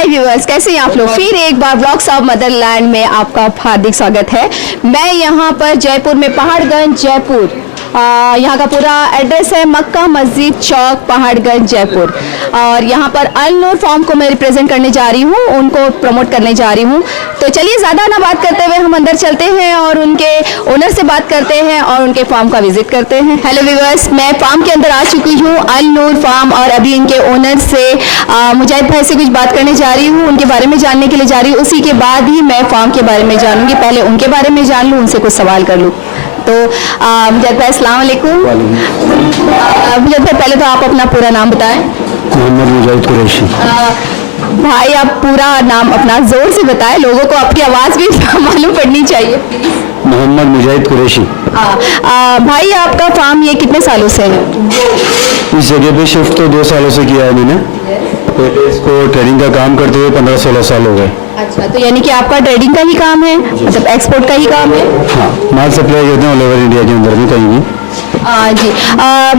हाय viewers, कैसे हैं आप लोग। फिर एक बार व्लॉग्स ऑफ मदरलैंड में आपका हार्दिक स्वागत है। मैं यहाँ पर जयपुर में पहाड़गंज जयपुर, यहाँ का पूरा एड्रेस है मक्का मस्जिद चौक पहाड़गंज जयपुर। और यहाँ पर अल नूर फार्म को मैं रिप्रेजेंट करने जा रही हूँ, उनको प्रमोट करने जा रही हूँ। तो चलिए ज़्यादा ना बात करते हुए हम अंदर चलते हैं और उनके ओनर से बात करते हैं और उनके फार्म का विजिट करते हैं। हेलो व्यूअर्स, मैं फार्म के अंदर आ चुकी हूँ, अल नूर फार्म, और अभी इनके ओनर से मुजाहिद भाई से कुछ बात करने जा रही हूँ, उनके बारे में जानने के लिए जा रही हूँ। उसी के बाद ही मैं फार्म के बारे में जानूंगी, पहले उनके बारे में जान लूँ, उनसे कुछ सवाल कर लूँ। तो मुजाहिद भाई अस्सलाम वालेकुम। मुजाहिद भाई पहले तो आप अपना पूरा नाम बताएं। मोहम्मद मुजाहिद कुरैशी। भाई आप पूरा नाम अपना जोर से बताएं, लोगों को आपकी आवाज़ भी मालूम पड़नी चाहिए। मोहम्मद मुजाहिद कुरैशी। भाई आपका फार्म ये कितने सालों से है? इस जगह पे शिफ्ट तो 2 सालों से किया है मैंने। पहले इसको ट्रेडिंग का काम करते हुए 15-16 साल हो गए। अच्छा, तो यानी कि आपका ट्रेडिंग का ही काम है, मतलब एक्सपोर्ट का ही काम है? हाँ, माल सप्लाई करते हैं ऑल ओवर इंडिया के अंदर में कहीं भी। जी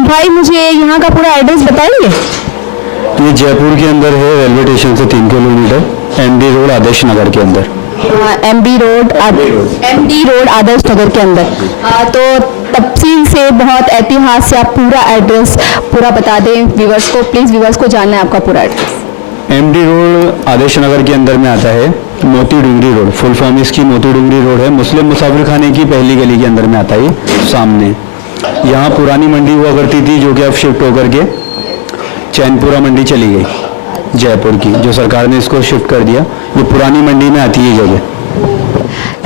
भाई मुझे यहाँ का पूरा एड्रेस बताएंगे? ये जयपुर के अंदर है, रेलवे स्टेशन से 3 kilometre, MD road Adarsh Nagar के अंदर। एमडी रोड आदर्श नगर के अंदर। तो तफसील से बहुत एहतियात से आप पूरा एड्रेस पूरा बता दें व्यूवर्स को, प्लीज़ व्यूवर्स को जानना है आपका पूरा address. MD road Adarsh Nagar के अंदर में आता है। मोती डूंगरी रोड, फुल फॉर्म इसकी मोती डूंगरी रोड है। मुस्लिम मुसाफिर खाने की पहली गली के अंदर में आता है सामने। यहाँ पुरानी मंडी हुआ करती थी, जो कि अब शिफ्ट होकर के चैनपुरा मंडी चली गई जयपुर की, जो सरकार ने इसको शिफ्ट कर दिया। ये पुरानी मंडी में आती है जगह।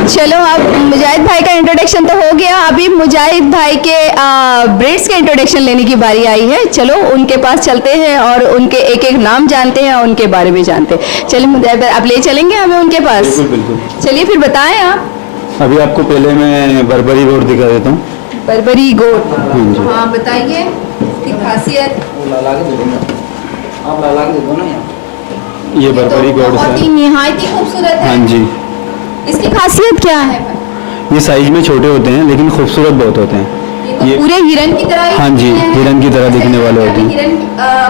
चलो, अब मुजाहिद भाई का इंट्रोडक्शन तो हो गया, अभी मुजाहिद भाई के ब्रीड्स के इंट्रोडक्शन लेने की बारी आई है। चलो उनके पास चलते हैं और उनके एक एक नाम जानते हैं और उनके बारे में जानते हैं। चलिए मुजाहिद भाई, आप ले चलेंगे हमें उनके पास? बिल्कुल। चलिए फिर बताएं आप। अभी आपको पहले मैं बर्बरी रोड दिखा देता हूँ। बर्बरी गोट, हाँ बताइए इसकी खासियत। ये बर्बरी गोट बहुत ही निहायत ही खूबसूरत है। हाँ जी। इसकी खासियत क्या है? ये साइज में छोटे होते हैं लेकिन खूबसूरत बहुत होते हैं। ये पूरे हिरन की तरह ही? हाँ जी, हिरन की तरह दिखने वाले होते हैं। हिरन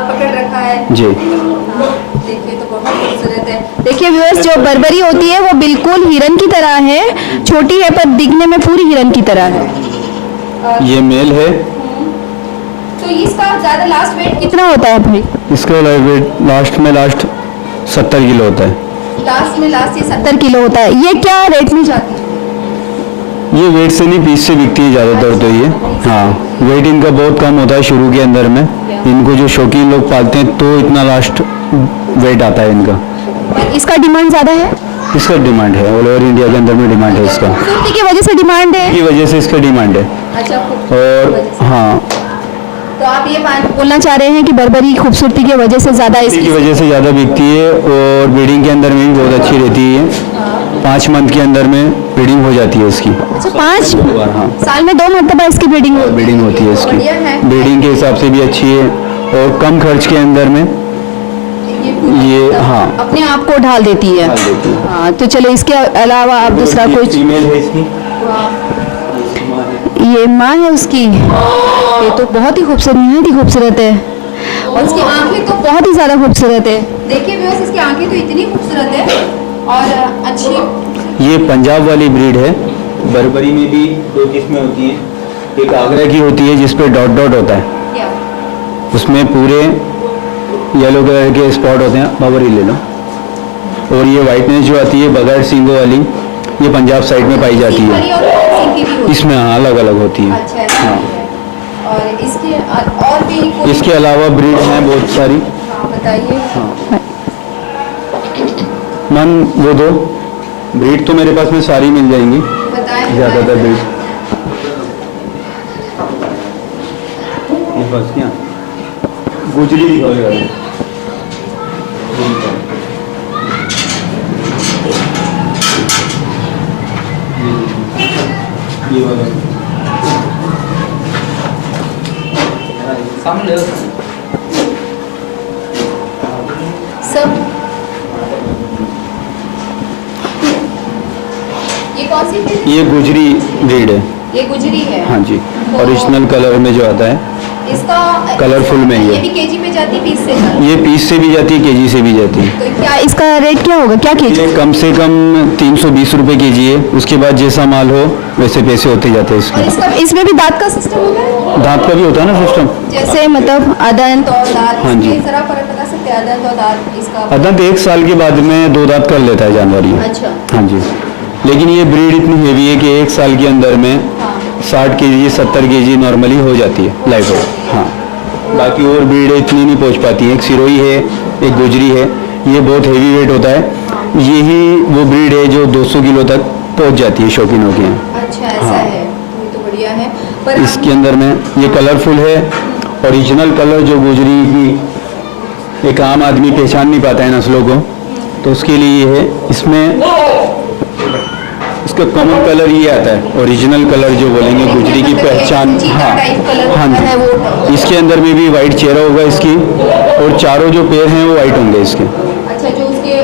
पकड़ रखा है जी। देखिए तो बहुत खूबसूरत है। देखिए व्यूअर्स, जो बर्बरी होती है वो बिल्कुल हिरन की तरह है, छोटी है पर दिखने में पूरी हिरन की तरह है। ये मेल है। तो इसका ज्यादा लास्ट वेट कितना होता है भाई? इसका वेट लास्ट 70 किलो होता है। लास्ट ये 70 किलो होता है। ये क्या रेट में जाती है? ये वेट से नहीं, पीस से बिकती है ज़्यादातर तो ये। हाँ, वेट इनका बहुत कम होता है शुरू के अंदर में। इनको जो शौकीन लोग पालते हैं तो इतना लास्ट वेट आता है इनका। इसका डिमांड ज़्यादा है? इसका डिमांड है, ऑल ओवर इंडिया के अंदर में डिमांड है इसका। खूबसूरती की वजह से डिमांड है? की वजह से इसका डिमांड है। अच्छा। और हाँ, तो आप ये बोलना चाह रहे हैं कि बर्बरी खूबसूरती की वजह से ज़्यादा इसकी वजह से ज़्यादा बिकती है और ब्रीडिंग के अंदर में भी बहुत अच्छी रहती है। 5 मंथ के अंदर में ब्रीडिंग हो जाती है इसकी। अच्छा, 5 बार? हाँ, साल में 2 मरतबा इसकी ब्रीडिंग होती है इसकी। ब्रीडिंग के हिसाब से भी अच्छी है और कम खर्च के अंदर में ये हाँ अपने आप को ढाल देती है। हाँ, तो चलो इसके अलावा आप दूसरा कुछ? फीमेल है इसकी। ये माँ है उसकी। ये तो बहुत ही खूबसूरत है और इसकी आंखें तो बहुत ही ज़्यादा खूबसूरत है। देखिए व्यूअर्स, इसकी आंखें तो इतनी खूबसूरत है और अच्छी। ये पंजाब वाली ब्रीड है। बर्बरी में भी 2 किस्में होती हैं। एक आगरा की होती है जिस पे डॉट डॉट होता है, क्या? उसमें पूरे येलो कलर के स्पॉट होते हैं, बर्बरी ले लो। और ये वाइटनेस जो आती है बगैर सींगों वाली, ये पंजाब साइड में पाई जाती है। इसमें हाँ अलग अलग होती है। अच्छा, हाँ। और इसके और भी इसके अलावा ब्रीड हैं बहुत सारी। हाँ बताइए। हाँ, मन वो दो ब्रीड तो मेरे पास में सारी मिल जाएंगी, ज़्यादातर ब्रीड। ये बस क्या गुजरी दिखाओ यार। ये वाला सामने सब ये कौन सी? ये गुजरी ब्रीड है। ये गुजरी है? हाँ जी, ओरिजिनल कलर में जो आता है इसका कलरफुल में ये ये भी केजी पे जाती है, पीस से जाती है? ये पीस से भी जाती है, केजी से भी जाती है। तो क्या इसका रेट क्या होगा, क्या केजी? ये कम से कम 320 रुपये केजी है। उसके बाद जैसा माल हो वैसे पैसे होते जाते हैं और इसके। इसका इसमें भी दांत का सिस्टम होता है? दांत का भी होता है ना सिस्टम। जैसे मतलब अदंत और दांत, हाँ जी। इसमें जरा फर्क बता सकते हैं अदंत और दांत इसका? अदंत 1 साल के बाद में 2 दांत कर लेता है जानवर ये। अच्छा। हाँ जी, लेकिन ये ब्रीड इतनी हेवी है कि 1 साल के अंदर में हाँ। 60 केजी 70 केजी नॉर्मली हो जाती है लाइव वेट। हाँ, बाकी और ब्रीड इतनी नहीं पहुंच पाती है। एक सिरोही है, एक गुजरी है, ये बहुत हेवी वेट होता है। यही वो ब्रीड है जो 200 किलो तक पहुंच जाती है शौकीनों के यहाँ। अच्छा, ऐसा हाँ। है, ये तो बढ़िया है। पर इसके अंदर में ये कलरफुल है, ओरिजिनल कलर जो गुजरी की एक आम आदमी पहचान नहीं पाता है नस्लों को, तो उसके लिए ये है। इसमें इसका कॉमन कलर ये आता है, ओरिजिनल कलर जो बोलेंगे गुजरी की पहचान। चीता टाइप कलर हाँ होता है वो। जी, इसके अंदर में भी वाइट चेहरा होगा इसकी, और चारों जो पैर हैं वो वाइट होंगे इसके। अच्छा, जो उसके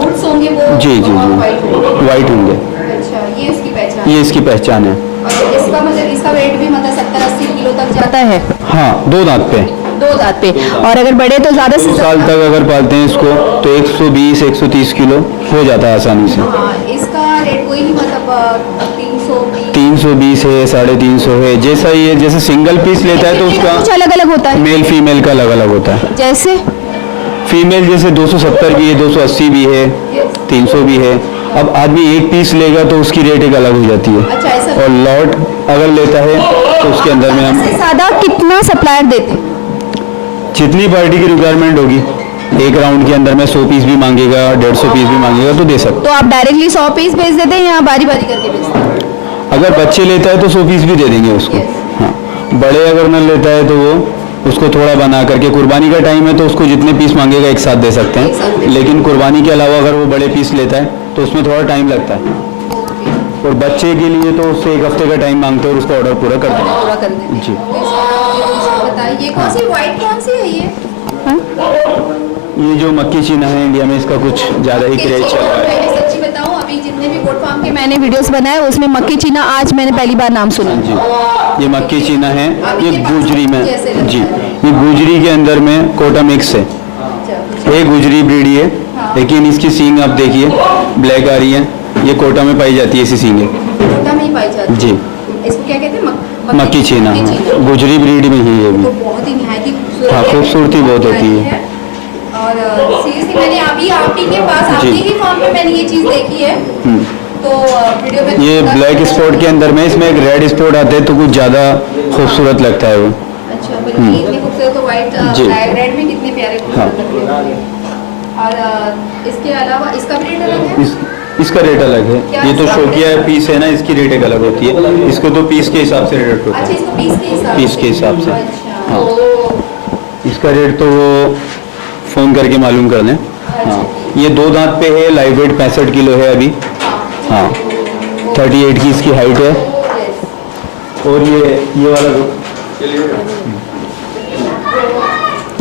बूट्स होंगे वो जी जी white होंगे। जी, वाइट होंगे। अच्छा, ये उसकी पहचान ये इसकी पहचान है। और इसका मतलब इसका वेट भी मतलब 70-80 किलो तक जाता है? हाँ, 2 दांत पे। 2 दांत पे। और अगर बड़े तो ज़्यादा से 2 साल तक अगर पालते हैं इसको तो 120-130 किलो हो जाता है आसानी से। हाँ, इसका रेट कोई नहीं मतलब 320? 320 है, 350 है, जैसा ये जैसे सिंगल पीस लेता है तो कुछ उसका अलग अलग होता है? मेल फीमेल का अलग अलग होता है। जैसे फीमेल जैसे 270 भी है, 280 भी है, 300 भी है। अब आदमी एक पीस लेगा तो उसकी रेट एक अलग हो जाती है। अच्छा, ऐसा? और लॉट अगर लेता है तो उसके अंदर में हम सबसे ज़्यादा कितना सप्लायर देते हैं? जितनी पार्टी की रिक्वायरमेंट होगी, एक राउंड के अंदर में 100 पीस भी मांगेगा, 150 पीस भी मांगेगा तो दे सकते तो आप डायरेक्टली 100 पीस भेज देते हैं या बारी बारी करके भेजते हैं? हैं। अगर बच्चे लेता है तो 100 पीस भी दे देंगे उसको। हाँ, बड़े अगर न लेता है तो वो उसको थोड़ा बना करके, कुर्बानी का टाइम है तो उसको जितने पीस मांगेगा एक साथ दे सकते एक साथ दे हैं। लेकिन कुर्बानी के अलावा अगर वो बड़े पीस लेता है तो उसमें थोड़ा टाइम लगता है। और बच्चे के लिए तो उससे 1 हफ्ते का टाइम मांगते हैं और उसका ऑर्डर पूरा कर देंगे। पूरा कर देते हैं। जी। बताइए कौन सी व्हाइट कौन सी है ये? ये जो मक्की चीना है इंडिया में इसका कुछ ज़्यादा ही क्रेज चल रहा है। मैं सच्ची बताऊं, अभी जितने भी गोट फार्म के मैंने वीडियोस बनाए उसमें मक्की चीना आज मैंने पहली बार नाम सुना। जी, ये मक्की चीना है, ये गुजरी में। जैसे लगता जी, है। ये गुजरी के अंदर में कोटा मिक्स है। ये गुजरी ब्रीड है, लेकिन इसकी सींग आप देखिए ब्लैक आ रही है। ये कोटा में पाई जाती है ऐसी सींगे। कोटा में ही पाई जाती है? जी, इसको क्या कहते हैं? मक्की चीना। मक्की हाँ, चीना। गुजरी ब्रीड में ही है तो भी। बहुत ही निहायत ही खूबसूरत हाँ, है। खूबसूरती बहुत होती है। और सीरियसली मैंने अभी आप ही के पास जी। आपके ही फार्म में मैंने ये चीज़ देखी है। तो वीडियो में ये ब्लैक स्पॉट के अंदर में इसमें एक रेड स्पॉट आते हैं तो कुछ ज़्यादा खूबसूरत लगता है वो। अच्छा, बल्कि इतने खूबसूरत तो व्हाइट जी। रेड में कितने प्यारे खूबसूरत लगते हैं। और इसके अलावा इसका भी रेट अलग है? इसका रेट अलग है। ये तो शौकिया पीस है ना, इसकी रेट एक अलग होती है। इसको तो पीस के हिसाब से रेट होता अच्छा, है। इसको पीस के हिसाब पीस के हिसाब से। अच्छा। हाँ। इसका रेट तो वो फ़ोन करके मालूम कर दें। हाँ, ये 2 दांत पे है, लाइव वेट 65 किलो है अभी। हाँ, 38 की इसकी हाइट है। और ये वाला दो,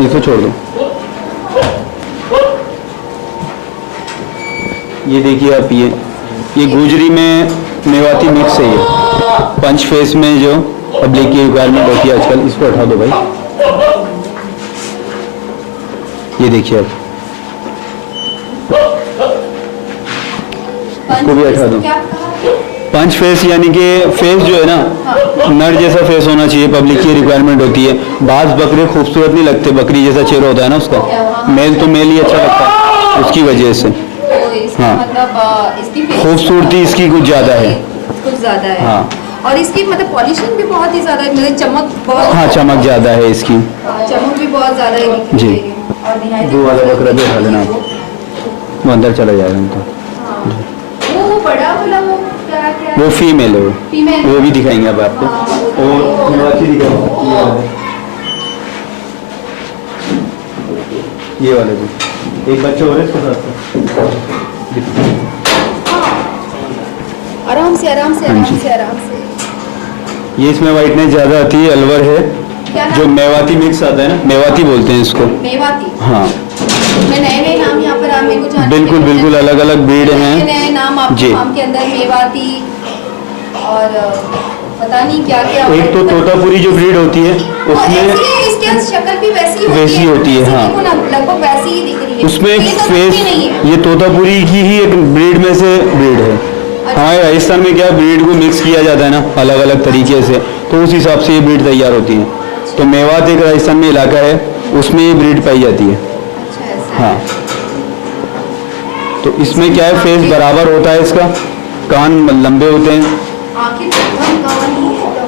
इसको छोड़ दो। ये देखिए आप, ये गुजरी में मेवाती मिक्स है। ये पंच फेस में जो पब्लिक की रिक्वायरमेंट होती है आजकल, इसको हटा दो भाई। ये देखिए आप, इसको भी हटा दो। पंच फेस यानी कि फेस जो है ना, नर जैसा फेस होना चाहिए, पब्लिक की रिक्वायरमेंट होती है। बाज बकरे खूबसूरत नहीं लगते, बकरी जैसा चेहरा होता है ना उसका, मेल तो मेल ही अच्छा लगता है, उसकी वजह से। हाँ, मतलब इसकी खूबसूरती इसकी कुछ ज़्यादा है। कुछ ज़्यादा है। हाँ। और इसकी मतलब पॉलिशिंग भी बहुत ही ज़्यादा है, मतलब चमक बहुत। हाँ, चमक ज़्यादा है इसकी। चमक भी बहुत ज़्यादा है दिख जी। रही है। और निहायत वो वाला बकरा भी उठा लेना आप, वो अंदर चला जाएगा उनको। वो बड़ा वाला वो क्या क्या वो फीमेल है, फीमेल? वो भी दिखाएंगे अब आपको। और मेवाती दिखाएंगे, ये वाले भी। एक बच्चा और है इसके साथ। आराम से आराम से हाँ आराम जी। से आराम से। ये इसमें वाइटनेस ज़्यादा आती है, अलवर है, क्या नाम? जो मेवाती मिक्स आता है ना, मेवाती बोलते हैं इसको। मेवाती। हाँ, मैं नए नए नाम यहाँ पर आप मेरे को जानने बिल्कुल के लिए बिल्कुल अलग अलग ब्रीड नए हैं। नए नाम आपके जी। फार्म के अंदर मेवाती और पता नहीं क्या क्या एक तो तोतापुरी जो ब्रीड होती है उसमें इसके शक्ल भी वैसी होती है, हाँ। देखो ना, लगभग वैसी ही दिख रही है। उसमें ये एक तो फेस, दिखती नहीं है। ये तोतापुरी की ही एक ब्रीड में से ब्रीड है। हमारे राजस्थान में क्या ब्रीड को मिक्स किया जाता है ना अलग अलग तरीके से, तो उस हिसाब से ये ब्रीड तैयार होती है। तो मेवात एक राजस्थान में इलाका है, उसमें ये ब्रीड पाई जाती है। अच्छा, ऐसा हाँ, तो इसमें क्या है, फेस बराबर होता है, इसका कान लंबे होते हैं। आखिर एकदम काली है, एकदम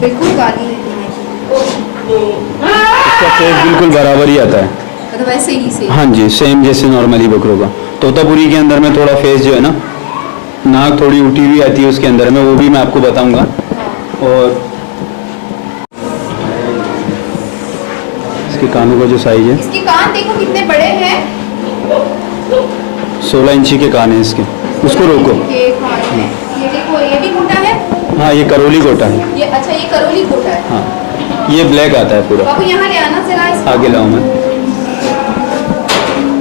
बिल्कुल काली है। इसका फेस बिल्कुल बराबर ही आता है। मतलब वैसे ही से। हाँ जी, सेम जैसे नॉर्मली बकरों का। तोतापुरी के अंदर में थोड़ा फेस जो है ना, नाक थोड़ी उठी हुई आती है उसके अंदर में, वो भी मैं आपको बताऊंगा। और इसके कानों का जो साइज है, इसके कान देखो कितने बड़े हैं। 16 इंची के कान है इसके। उसको रोको। ये कान है। ये देखो, ये भी कोटा है। हाँ, ये करोली कोटा है। ये अच्छा, ये करोली कोटा है। हाँ, ये ब्लैक आता है पूरा। बाबू यहाँ ले आना जरा इसको। आगे लाऊं मैं।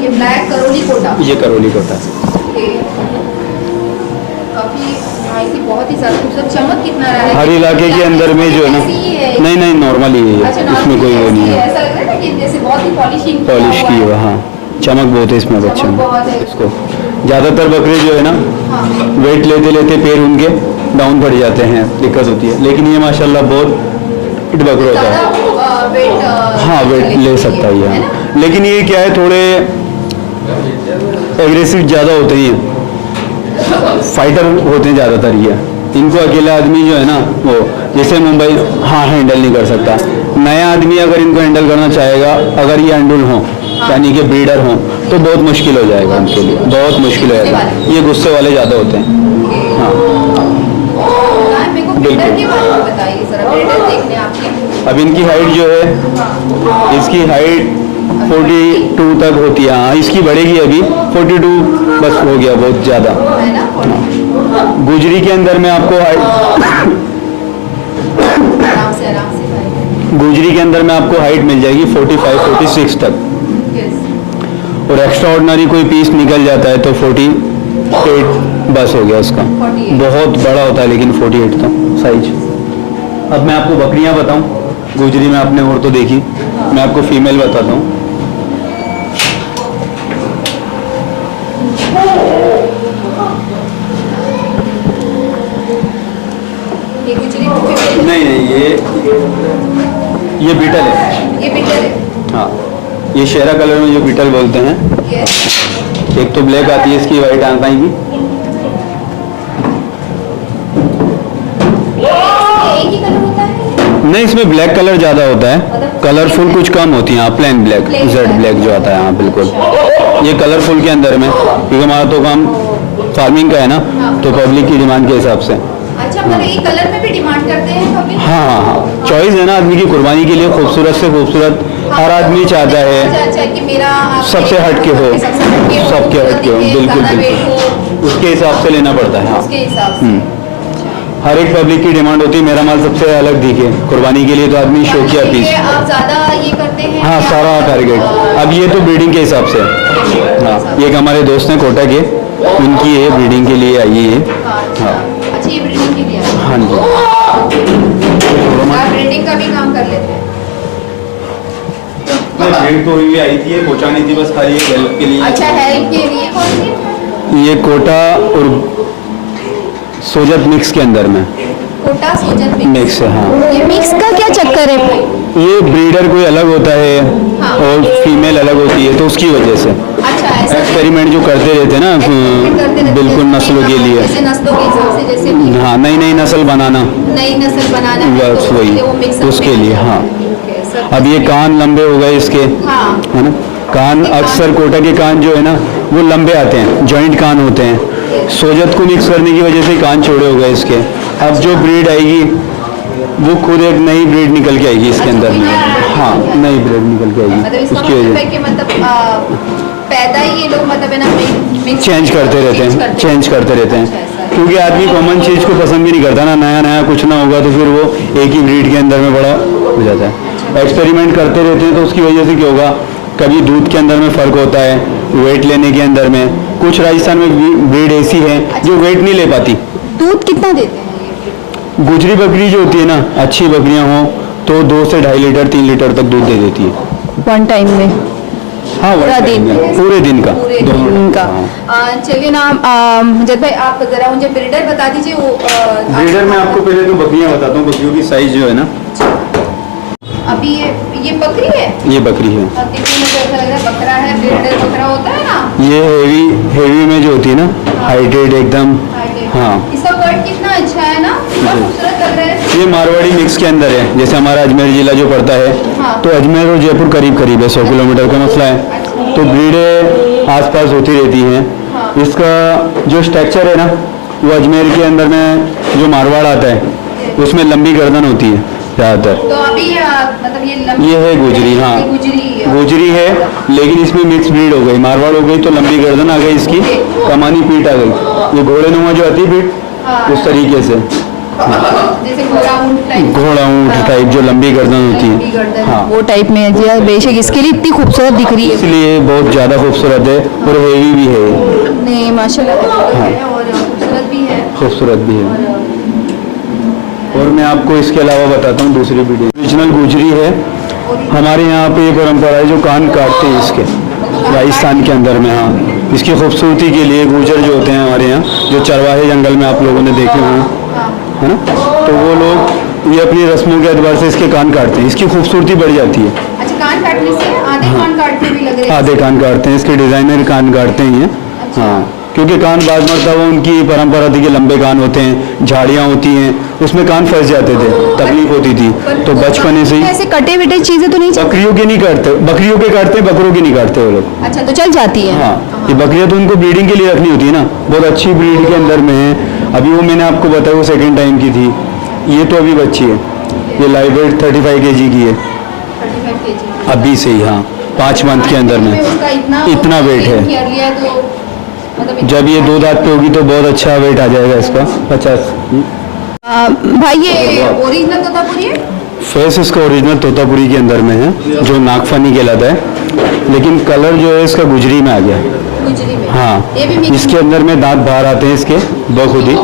ये ब्लैक करोली कोटा। ये करोली कोटा है। ओके। काफी भाई की बहुत ही ज्यादा खूबसूरत, चमक कितना रहा है। हर इलाके के अंदर में जो है ना, ऐसी ही है। नहीं नहीं नॉर्मल ही है अच्छा, ये, इसमें कोई वो ऐसी नहीं है। है। ऐसा लग रहा है ना कि जैसे बहुत ही पॉलिशिंग पॉलिश की हुआ, हाँ, चमक बहुत है इसमें बच्चों में। बहुत है। इसको ज़्यादातर बकरे जो है ना, हाँ। वेट लेते लेते पैर उनके डाउन पड़ जाते हैं, दिक्कत होती है। लेकिन ये माशाल्लाह बहुत फिट बकरा होता है। ज़्यादा वेट हाँ, वेट ले सकता है ये। ना? लेकिन ये क्या है, थोड़े एग्रेसिव ज़्यादा होते ही हैं, फाइटर होते हैं ज़्यादातर ये। इनको अकेला आदमी जो है ना, वो जैसे मुंबई, हाँ, हैंडल नहीं कर सकता। नया आदमी अगर इनको हैंडल करना चाहेगा, अगर ये अंडुल हों, यानी कि ब्रीडर हों, तो बहुत मुश्किल हो जाएगा उनके लिए, बहुत मुश्किल हो जाएगा। ये गुस्से वाले ज़्यादा होते हैं। हाँ, मेरे को ब्रीडर के बारे में बताइए जरा। ब्रीडर देखने आपके। अब इनकी हाइट जो है, इसकी हाइट 42 तक होती है। हाँ, इसकी बढ़ेगी अभी 42 बस हो गया, बहुत ज़्यादा। है ना? गुजरी के अंदर में आपको आराम से भाई। गुजरी के अंदर में आपको हाइट मिल जाएगी 45-46 तक। यस। और एक्स्ट्रा ऑर्डिनरी कोई पीस निकल जाता है तो 48 बस हो गया उसका। 48। बहुत बड़ा होता है लेकिन 48 तो साइज। अब मैं आपको बकरियां बताऊं, गुजरी में आपने और तो देखी, मैं आपको फीमेल बताता हूँ। ये गुजरी तो फीमेल। नहीं नहीं, ये बीटल है। ये बीटल है। हाँ, ये शेरा कलर में जो बीटल बोलते हैं। यस। एक तो ब्लैक आती है इसकी, वाइट आता है की। एक ही कलर होता है? नहीं, इसमें ब्लैक कलर ज़्यादा होता है, कलरफुल कुछ कम होती हैं। प्लेन ब्लैक, जेड ब्लैक जो आता है। हाँ बिल्कुल, ये कलरफुल के अंदर में, क्योंकि हमारा तो काम फार्मिंग का है ना, तो पब्लिक की डिमांड के हिसाब से। अच्छा, मतलब ये कलर में भी डिमांड करते हैं कभी? हाँ हाँ हाँ, चॉइस है ना आदमी की, कुर्बानी के लिए खूबसूरत से खूबसूरत हर आदमी चाहता है। अच्छा, कि मेरा सबसे हटके हो, सबके हटके हो, बिल्कुल बिल्कुल, उसके हिसाब से लेना पड़ता है। हाँ, उसके हिसाब से। हर एक पब्लिक की डिमांड होती है, मेरा माल सबसे अलग दिखे कुर्बानी के लिए, तो आदमी शौकिया पीस। आप ज्यादा ये करते हैं? हाँ, सारा टारगेट। अब ये तो ब्रीडिंग के हिसाब से। हाँ, ये एक हमारे दोस्त हैं कोटा के, उनकी ये ब्रीडिंग के लिए आई है। हाँ, अच्छा, ये ब्रीडिंग के लिए आए? हाँ जी। आप ब्रीडिंग का भी काम कर लेते हैं? ब्रीड तो हुई आई थी, ये कोटा नहीं थी, बस खाली हेल्प के लिए। अच्छा, हेल्प के लिए कौन सी? ये कोटा और सोजत मिक्स के अंदर में। कोटा सोजत मिक्स है। हाँ, ये मिक्स का क्या चक्कर है भाई? ये ब्रीडर कोई अलग होता है, हाँ। और फीमेल अलग होती है, तो उसकी वजह से अच्छा, ऐसा एक्सपेरिमेंट जो करते रहते हैं ना, बिल्कुल नस्लों के लिए। जैसे नस्लों के हिसाब से, जैसे हाँ, नई नई नस्ल बनाना, नई नस्ल बनाना है, बस तो वही, वो mix up उसके लिए। हाँ, Okay, सब अब ये कान लंबे हो गए इसके, हाँ। है ना। कान अक्सर कोटा के कान जो है ना, वो लंबे आते हैं, जॉइंट कान होते हैं। सोजत को मिक्स करने की वजह से कान छोड़े हो गए इसके। अब जो ब्रीड आएगी वो खुद एक नई ब्रीड निकल के आएगी इसके अंदर में। हाँ, नई ब्रीड निकल के मतलब आएगी, इसका उसकी मतलब वजह है कि मतलब पैदा ही ये लोग मतलब है ना mix चेंज करते रहते हैं, चेंज करते रहते अच्छा, हैं, ऐसा है। क्योंकि आदमी कॉमन चीज़ को पसंद भी नहीं करता ना। नया नया कुछ ना होगा तो फिर वो एक ही ब्रीड के अंदर में बड़ा हो जाता है। एक्सपेरिमेंट करते रहते हैं, तो उसकी वजह से क्या होगा, कभी दूध के अंदर में फ़र्क होता है, वेट लेने के अंदर में। कुछ राजस्थान में ब्रीड ऐसी है जो वेट नहीं ले पाती। दूध कितना देते हैं ये? गुजरी बकरी जो होती है ना, अच्छी बकरियां हो तो 2 से 2.5 लीटर 3 लीटर तक दूध दे देती है। वन टाइम में? हाँ, पूरा दिन? पूरे दिन का। पूरे दोनों दिन का। हाँ। चलिए ना, जब भाई आप जरा मुझे ब्रीडर बता दीजिए वो। ब्रीडर में आपको पहले तो बकरियां बताता हूँ, बकरियों की साइज जो है ना। अभी ये बकरी है? ये बकरी है। अब देखने में तो ऐसा लग रहा है बकरा है, ब्रीडर बकरा होता है ना। ये हेवी में जो होती है ना, हाइटेड एकदम। हाँ। इसका कट कितना अच्छा है ना, कितना खूबसूरत लग रहा है। ये मारवाड़ी मिक्स के अंदर है, जैसे हमारा अजमेर जिला जो पड़ता है। हाँ। तो अजमेर और जयपुर करीब करीब है, 100 किलोमीटर का मसला है। तो ब्रीडें आसपास होती रहती हैं। हाँ। इसका जो स्ट्रक्चर है ना, वो अजमेर के अंदर में जो मारवाड़ आता है उसमें लंबी गर्दन होती है ज़्यादातर। तो अभी मतलब ये है गुजरी। हाँ, गुजरी है, लेकिन इसमें मिक्स ब्रीड हो गई, मारवाड़ हो गई तो लंबी गर्दन आ गई इसकी, कमानी पीठ आ गई। ये घोड़े नुमा जो आती है पीठ, उस तरीके से। जैसे घोड़ा ऊँट टाइप जो लंबी गर्दन होती है। हाँ, वो टाइप में जी। बेशक इसके लिए इतनी खूबसूरत दिख रही है। इसलिए बहुत ज़्यादा खूबसूरत है और हेवी भी है। नहीं माशाल्लाह, और खूबसूरत भी है। खूबसूरत भी है। और मैं आपको इसके अलावा बताता हूँ दूसरी वीडियो। ओरिजिनल गुजरी है। हमारे यहाँ पे ये परंपरा है जो कान काटते हैं इसके, राजस्थान के अंदर में। हाँ, इसकी खूबसूरती के लिए गुजर जो होते हैं हमारे यहाँ, जो चरवाहे जंगल में आप लोगों ने देखे हों, है ना, तो वो लोग ये अपनी रस्मों के एतबार से इसके कान काटते हैं, इसकी खूबसूरती बढ़ जाती है। अच्छा, कान काटने से आधे कान काटते भी लग रहे हैं। आधे कान काटते हैं, इसके डिज़ाइनर कान काटते ही हैं। हाँ, क्योंकि कान बाज मरतबा उनकी परंपरा थी कि लंबे कान होते हैं, झाड़ियाँ होती हैं, उसमें कान फंस जाते थे, तकलीफ होती थी। तो बचपने से ही ऐसे कटे विटे चीजें तो नहीं चलती? बकरियों के नहीं काटते, बकरियों के काटते हैं, बकरों की नहीं काटते वो लोग। अच्छा, तो चल जाती है। हाँ, ये बकरियाँ तो उनको ब्रीडिंग के लिए रखनी होती है ना, बहुत अच्छी ब्रीड के अंदर में है। अभी वो मैंने आपको बताया वो सेकेंड टाइम की थी, ये तो अभी बच्ची है। ये लाइव वेट 35 kg की है 35 kg अभी से ही। हाँ, 5 मंथ के अंदर में इतना वेट है। जब ये 2 दांत पे होगी तो बहुत अच्छा वेट आ जाएगा इसका, 50। भाई ये ओरिजिनल तोतापुरी है? फेस इसका ओरिजिनल तोतापुरी के अंदर में है, जो नागफनी कहलाता है, लेकिन कलर जो है इसका गुजरी में आ गया। गुजरी में? हाँ, ये भी मिक्स इसके अंदर में दांत बाहर आते हैं इसके बखुद ही।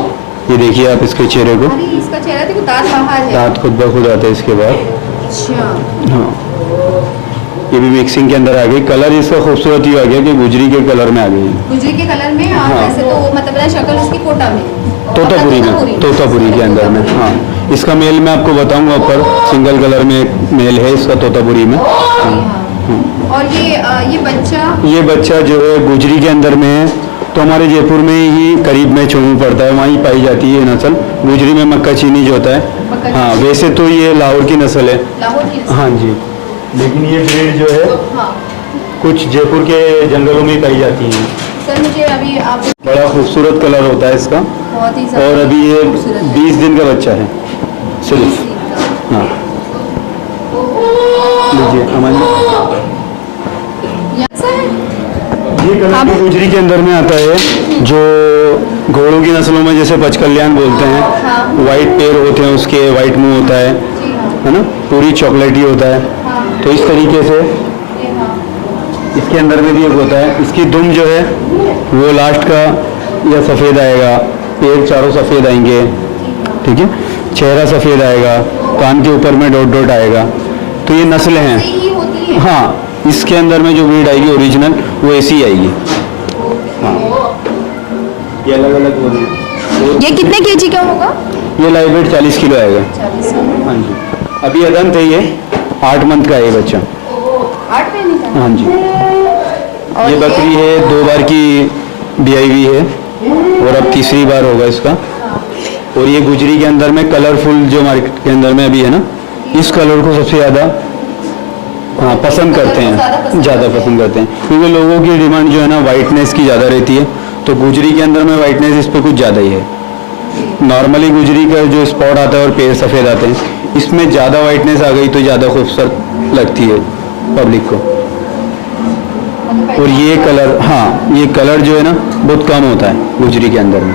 ये देखिए आप इसके चेहरे को, अरे इसका चेहरा देखो, दांत बाहर है। दांत खुद बखुद आते हैं इसके बाद। अच्छा। हाँ, ये भी मिक्सिंग के अंदर आ गई। कलर इसका खूबसूरत ही आ गया कि गुजरी के कलर में आ गई। गुजरी के कलर में। और हाँ। वैसे तो मतलब शक्ल उसकी कोटा में, तोतापुरी में, तोतापुरी के अंदर में। हाँ, इसका मेल मैं आपको बताऊंगा, ऊपर सिंगल कलर में एक मेल है इसका तोतापुरी में। और ये बच्चा जो है गुजरी के अंदर में है, तो हमारे जयपुर में ही करीब में चोमू पड़ता है, वहीं पाई जाती है नस्ल। गुजरी में मक्का चीनी जो होता है। हाँ, वैसे तो ये लाहौर की नस्ल है। लाहौर की नस्ल? हाँ जी, लेकिन ये ब्रीड जो है हाँ। कुछ जयपुर के जंगलों में पाई जाती है। सर मुझे अभी आप, बड़ा खूबसूरत कलर होता है इसका। बहुत ही और अभी ये खूबसूरत है। 20 दिन का बच्चा है सिर्फ। हाँ, लीजिए अमन जी। ये कलर की गुजरी के अंदर में आता है, जो घोड़ों की नस्लों में जैसे पचकल्याण बोलते हैं। हाँ। वाइट पैर होते हैं उसके, वाइट मुंह होता है ना, पूरी चॉकलेटी होता है। तो इस तरीके से इसके अंदर में भी एक होता है। इसकी दुम जो है वो लास्ट का या सफ़ेद आएगा, पैर चारों सफ़ेद आएंगे, ठीक है, चेहरा सफ़ेद आएगा, कान के ऊपर में डॉट डॉट आएगा। तो ये नस्लें हैं। हाँ, इसके अंदर में जो ब्रीड आएगी ओरिजिनल वो ऐसी ही आएगी। हाँ, ये अलग अलग होगी। ये कितने केजी का होगा? ये लाइव वेट 40 किलो आएगा। 40। हाँ जी, अभी अदंत है, ये 8 मंथ का है ये बच्चा। 8 महीने का? हाँ जी। और ये बकरी है 2 बार की ब्याई हुई है और अब तीसरी बार होगा इसका। और ये गुजरी के अंदर में कलरफुल जो मार्केट के अंदर में अभी है ना, इस कलर को सबसे ज़्यादा हाँ पसंद करते हैं, ज़्यादा पसंद करते हैं, क्योंकि लोगों की डिमांड जो है ना वाइटनेस की ज़्यादा रहती है। तो गुजरी के अंदर में वाइटनेस इस पर कुछ ज़्यादा ही है। नॉर्मली गुजरी का जो स्पॉट आता है और पैर सफ़ेद आते हैं, इसमें ज़्यादा वाइटनेस आ गई तो ज़्यादा खूबसूरत लगती है पब्लिक को। और ये कलर, हाँ ये कलर जो है ना बहुत कम होता है गुजरी के अंदर में।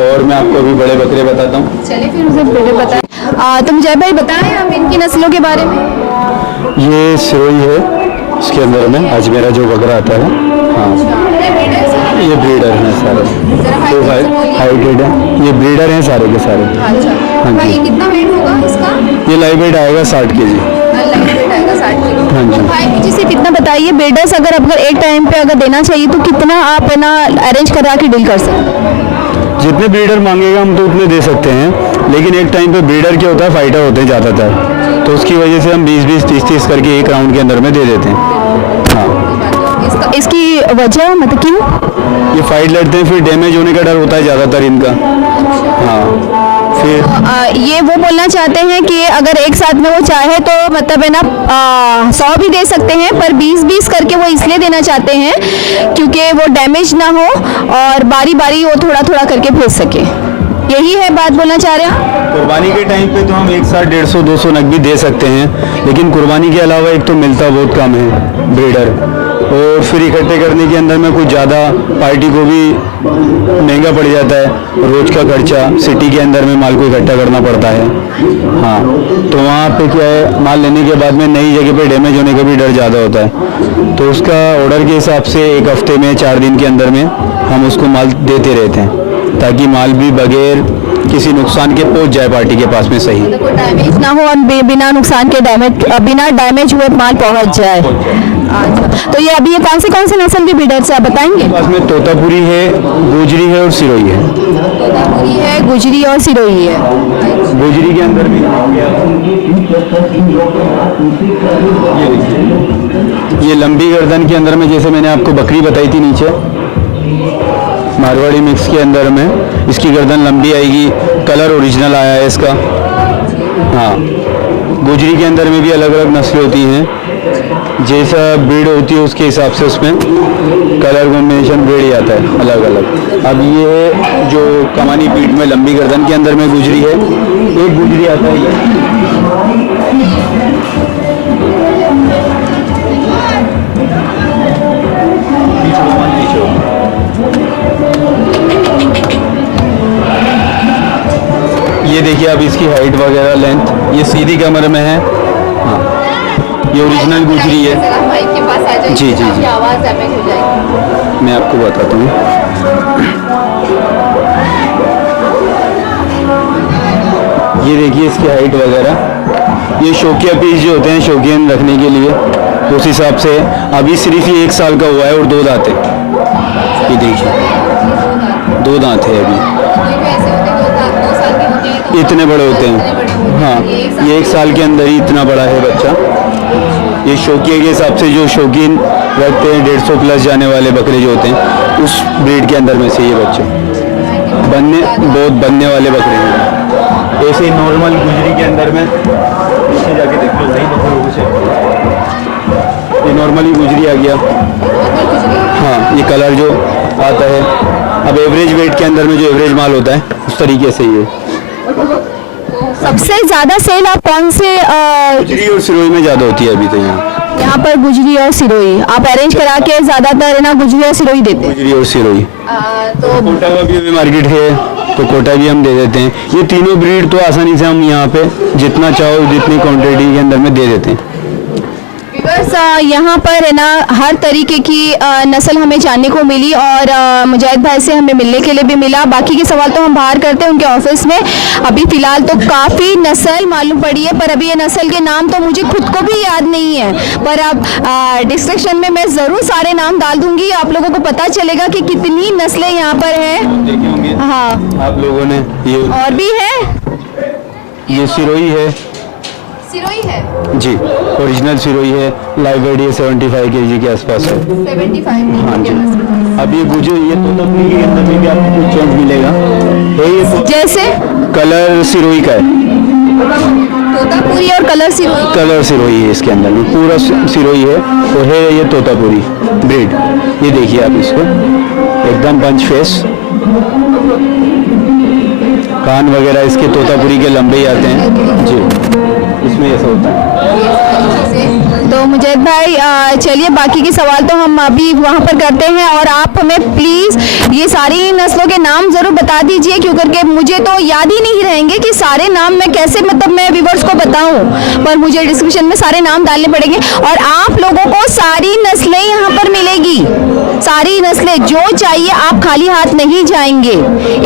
और मैं आपको अभी बड़े बकरे बताता हूँ। चलिए फिर मुझे बड़े बताएं। तो मुझे भाई बताएं हम इनकी नस्लों के बारे में। ये सिरोही है, इसके अंदर में अजमेरा जो बकरा आता है। हाँ, ये ब्रीडर हैं सारे, तो हाइटेड है, ये ब्रीडर हैं सारे के सारे। अच्छा हाँ भाई, जी। ये कितना वेट होगा इसका? ये लाइव वेट आएगा 60 kg। लाइट वेट आएगा 60 किलो। हाँ जी। तो भाई मुझे सिर्फ इतना बताइए, ब्रीडर्स अगर एक टाइम पे अगर देना चाहिए तो कितना आप है ना अरेंज करा के डील कर सकते हैं? जितने ब्रीडर मांगेगा हम तो उतने दे सकते हैं, लेकिन एक टाइम पे ब्रीडर क्या होता है, फाइटर होते हैं ज़्यादातर, तो उसकी वजह से हम 20-20, 30-30 करके एक राउंड के अंदर में दे देते हैं। हाँ, इसकी वजह मतलब क्यों? ये फाइट लड़ते हैं, फिर डैमेज होने का डर होता है ज़्यादातर इनका। हाँ, फिर ये वो बोलना चाहते हैं कि अगर एक साथ में वो चाहे तो मतलब है ना 100 भी दे सकते हैं, पर 20-20 करके वो इसलिए देना चाहते हैं क्योंकि वो डैमेज ना हो और बारी बारी वो थोड़ा थोड़ा करके भेज सके। यही है बात बोलना चाह रहे हैं? कुर्बानी के टाइम पे तो हम एक साथ 150-200 नग भी दे सकते हैं, लेकिन कुर्बानी के अलावा एक तो मिलता बहुत कम है ब्रीडर, और फिर इकट्ठे करने के अंदर में कुछ ज़्यादा पार्टी को भी महंगा पड़ जाता है, रोज का खर्चा, सिटी के अंदर में माल को इकट्ठा करना पड़ता है। हाँ, तो वहाँ पे क्या है, माल लेने के बाद में नई जगह पे डैमेज होने का भी डर ज़्यादा होता है, तो उसका ऑर्डर के हिसाब से एक हफ्ते में 4 दिन के अंदर में हम उसको माल देते रहते हैं, ताकि माल भी बगैर किसी नुकसान के पहुंच जाए पार्टी के पास में सही, कोई डैमेज ना हो और बिना नुकसान के बिना डैमेज हुए माल पहुंच जाए। अच्छा, तो ये अभी ये कौन से नस्ल के ब्रीडर से आप बताएंगे? पास में तोतापुरी है, गोजरी है और सिरोही है। तोतापुरी है, गुजरी और सिरोही है। गोजरी के अंदर भी ये लंबी गर्दन के अंदर में, जैसे मैंने आपको बकरी बताई थी नीचे, मारवाड़ी मिक्स के अंदर में इसकी गर्दन लंबी आएगी, कलर ओरिजिनल आया है इसका। हाँ, गुजरी के अंदर में भी अलग अलग नस्लें होती हैं, जैसा ब्रीड होती है उसके हिसाब से उसमें कलर कॉम्बिनेशन ब्रीड ही आता है अलग अलग। अब ये जो कमानी पीठ में लंबी गर्दन के अंदर में गुजरी है, एक गुजरी आता है ये देखिए अब इसकी हाइट वगैरह लेंथ, ये सीधी कमर में है। हाँ, ये ओरिजिनल गुजरी है। जी जी जी, आवाज़ डैमेज हो जाएगी। मैं आपको बताता हूँ। ये देखिए इसकी हाइट वगैरह, ये शौकिया पीस जो होते हैं शौकीन रखने के लिए, उस हिसाब से अभी सिर्फ ये 1 साल का हुआ है और 2 दांत है। ये देखिए 2 दांत है अभी, इतने बड़े होते हैं। हाँ, ये 1 साल के अंदर ही इतना बड़ा है बच्चा। ये शौकिया के हिसाब से जो शौकीन रखते हैं 150 प्लस जाने वाले बकरे जो होते हैं, उस ब्रीड के अंदर में से ये बच्चे बहुत बनने वाले बकरे हैं। ऐसे ही नॉर्मल गुजरी के अंदर में पीछे जाके देख लो सही, ये नॉर्मली गुजरी आ गया। हाँ, ये कलर जो आता है, अब एवरेज वेट के अंदर में जो एवरेज माल होता है उस तरीके से ये। सबसे ज्यादा सेल आप कौन से गुजरी और सिरोही में ज़्यादा होती है अभी तो यहाँ पर? गुजरी और सिरोही आप अरेंज करा के ज्यादातर ना गुजरी और सिरोही देते हैं? गुजरी और सिरोही। तो कोटा का भी अभी मार्केट है, तो कोटा भी हम दे देते हैं। ये तीनों ब्रीड तो आसानी से हम यहाँ पे जितना चाहो जितनी क्वांटिटी के अंदर में दे देते हैं। बस यहाँ पर है ना हर तरीके की नस्ल हमें जानने को मिली और मुजाहिद भाई से हमें मिलने के लिए भी मिला। बाकी के सवाल तो हम बाहर करते हैं उनके ऑफिस में। अभी फ़िलहाल तो काफ़ी नस्ल मालूम पड़ी है, पर अभी ये नस्ल के नाम तो मुझे खुद को भी याद नहीं है, पर अब डिस्क्रिप्शन में मैं ज़रूर सारे नाम डाल दूँगी, आप लोगों को पता चलेगा कि कितनी नस्लें यहाँ पर हैं। हाँ, आप लोगों ने ये और भी है, ये सिरोही है सिरोही है जी, ओरिजिनल सिरोही है, लाइव वेट ये 75 kg के आसपास है। 75। हाँ जी। अब ये गुजरी, ये तोतापुरी के अंदर में भी आपको कुछ चेंज मिलेगा है, ये तो जैसे कलर सिरोही का है, तोतापुरी और कलर सिरोही। कलर सिरोही है इसके अंदर में, पूरा सिरोही है और है ये तोतापुरी ब्रीड। ये देखिए आप इसको, एकदम पंच फेस, कान वगैरह इसके तोतापुरी के लंबे ही आते हैं जी, इसमें ऐसा होता है। तो मुजाहिद भाई चलिए बाकी के सवाल तो हम अभी वहाँ पर करते हैं, और आप हमें प्लीज़ ये सारी नस्लों के नाम ज़रूर बता दीजिए, क्यों करके मुझे तो याद ही नहीं रहेंगे कि सारे नाम मैं कैसे मतलब मैं व्यूअर्स को बताऊं, पर मुझे डिस्क्रिप्शन में सारे नाम डालने पड़ेंगे। और आप लोगों को सारी नस्लें यहाँ पर मिलेगी, सारी नस्लें जो चाहिए, आप खाली हाथ नहीं जाएंगे,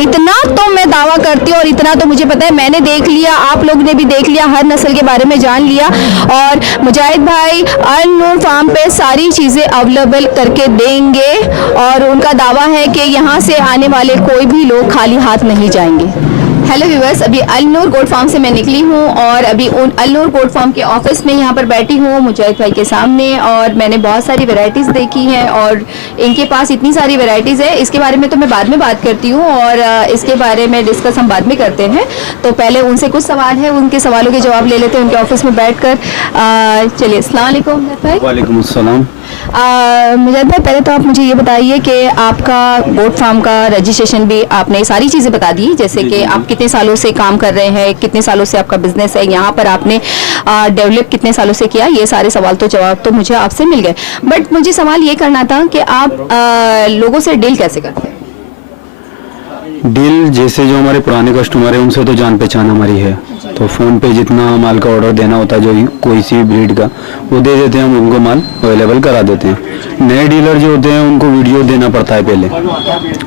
इतना तो मैं दावा करती हूँ, और इतना तो मुझे पता है, मैंने देख लिया, आप लोग ने भी देख लिया, हर नस्ल के बारे में जान लिया। और मुजाहिद भाई अल नूर फार्म पे सारी चीज़ें अवेलेबल करके देंगे, और उनका दावा है कि यहाँ से आने वाले कोई भी लोग खाली हाथ नहीं जाएंगे। हेलो व्यूअर्स, अभी अल नूर गोट फार्म से मैं निकली हूँ, और अभी उन अल नूर गोट फार्म के ऑफिस में यहाँ पर बैठी हूँ मुजाहिद भाई के सामने, और मैंने बहुत सारी वैरायटीज़ देखी हैं, और इनके पास इतनी सारी वैरायटीज़ है, इसके बारे में तो मैं बाद में बात करती हूँ, और इसके बारे में डिस्कस हम बाद में करते हैं। तो पहले उनसे कुछ सवाल है, उनके सवालों के जवाब ले लेते हैं उनके ऑफिस में बैठ कर। चलिए, अस्सलाम वालेकुम मुजाहिद भाई। वालेकुम अस्सलाम। मुजाहिद भाई, पहले तो आप मुझे ये बताइए कि आपका गोट फार्म का रजिस्ट्रेशन भी आपने सारी चीज़ें बता दी, जैसे कि आप कितने सालों से काम कर रहे हैं, कितने सालों से आपका बिजनेस है, यहाँ पर आपने डेवलप कितने सालों से किया, ये सारे सवाल तो जवाब तो मुझे आपसे मिल गए। बट मुझे सवाल ये करना था कि आप लोगों से डील कैसे करते हैं? डील जैसे जो हमारे पुराने कस्टमर है उनसे तो जान पहचान हमारी है, तो फ़ोन पे जितना माल का ऑर्डर देना होता है, जो कोई सी ब्रीड का, वो दे देते हैं, हम उनको माल अवेलेबल करा देते हैं। नए डीलर जो होते हैं उनको वीडियो देना पड़ता है पहले,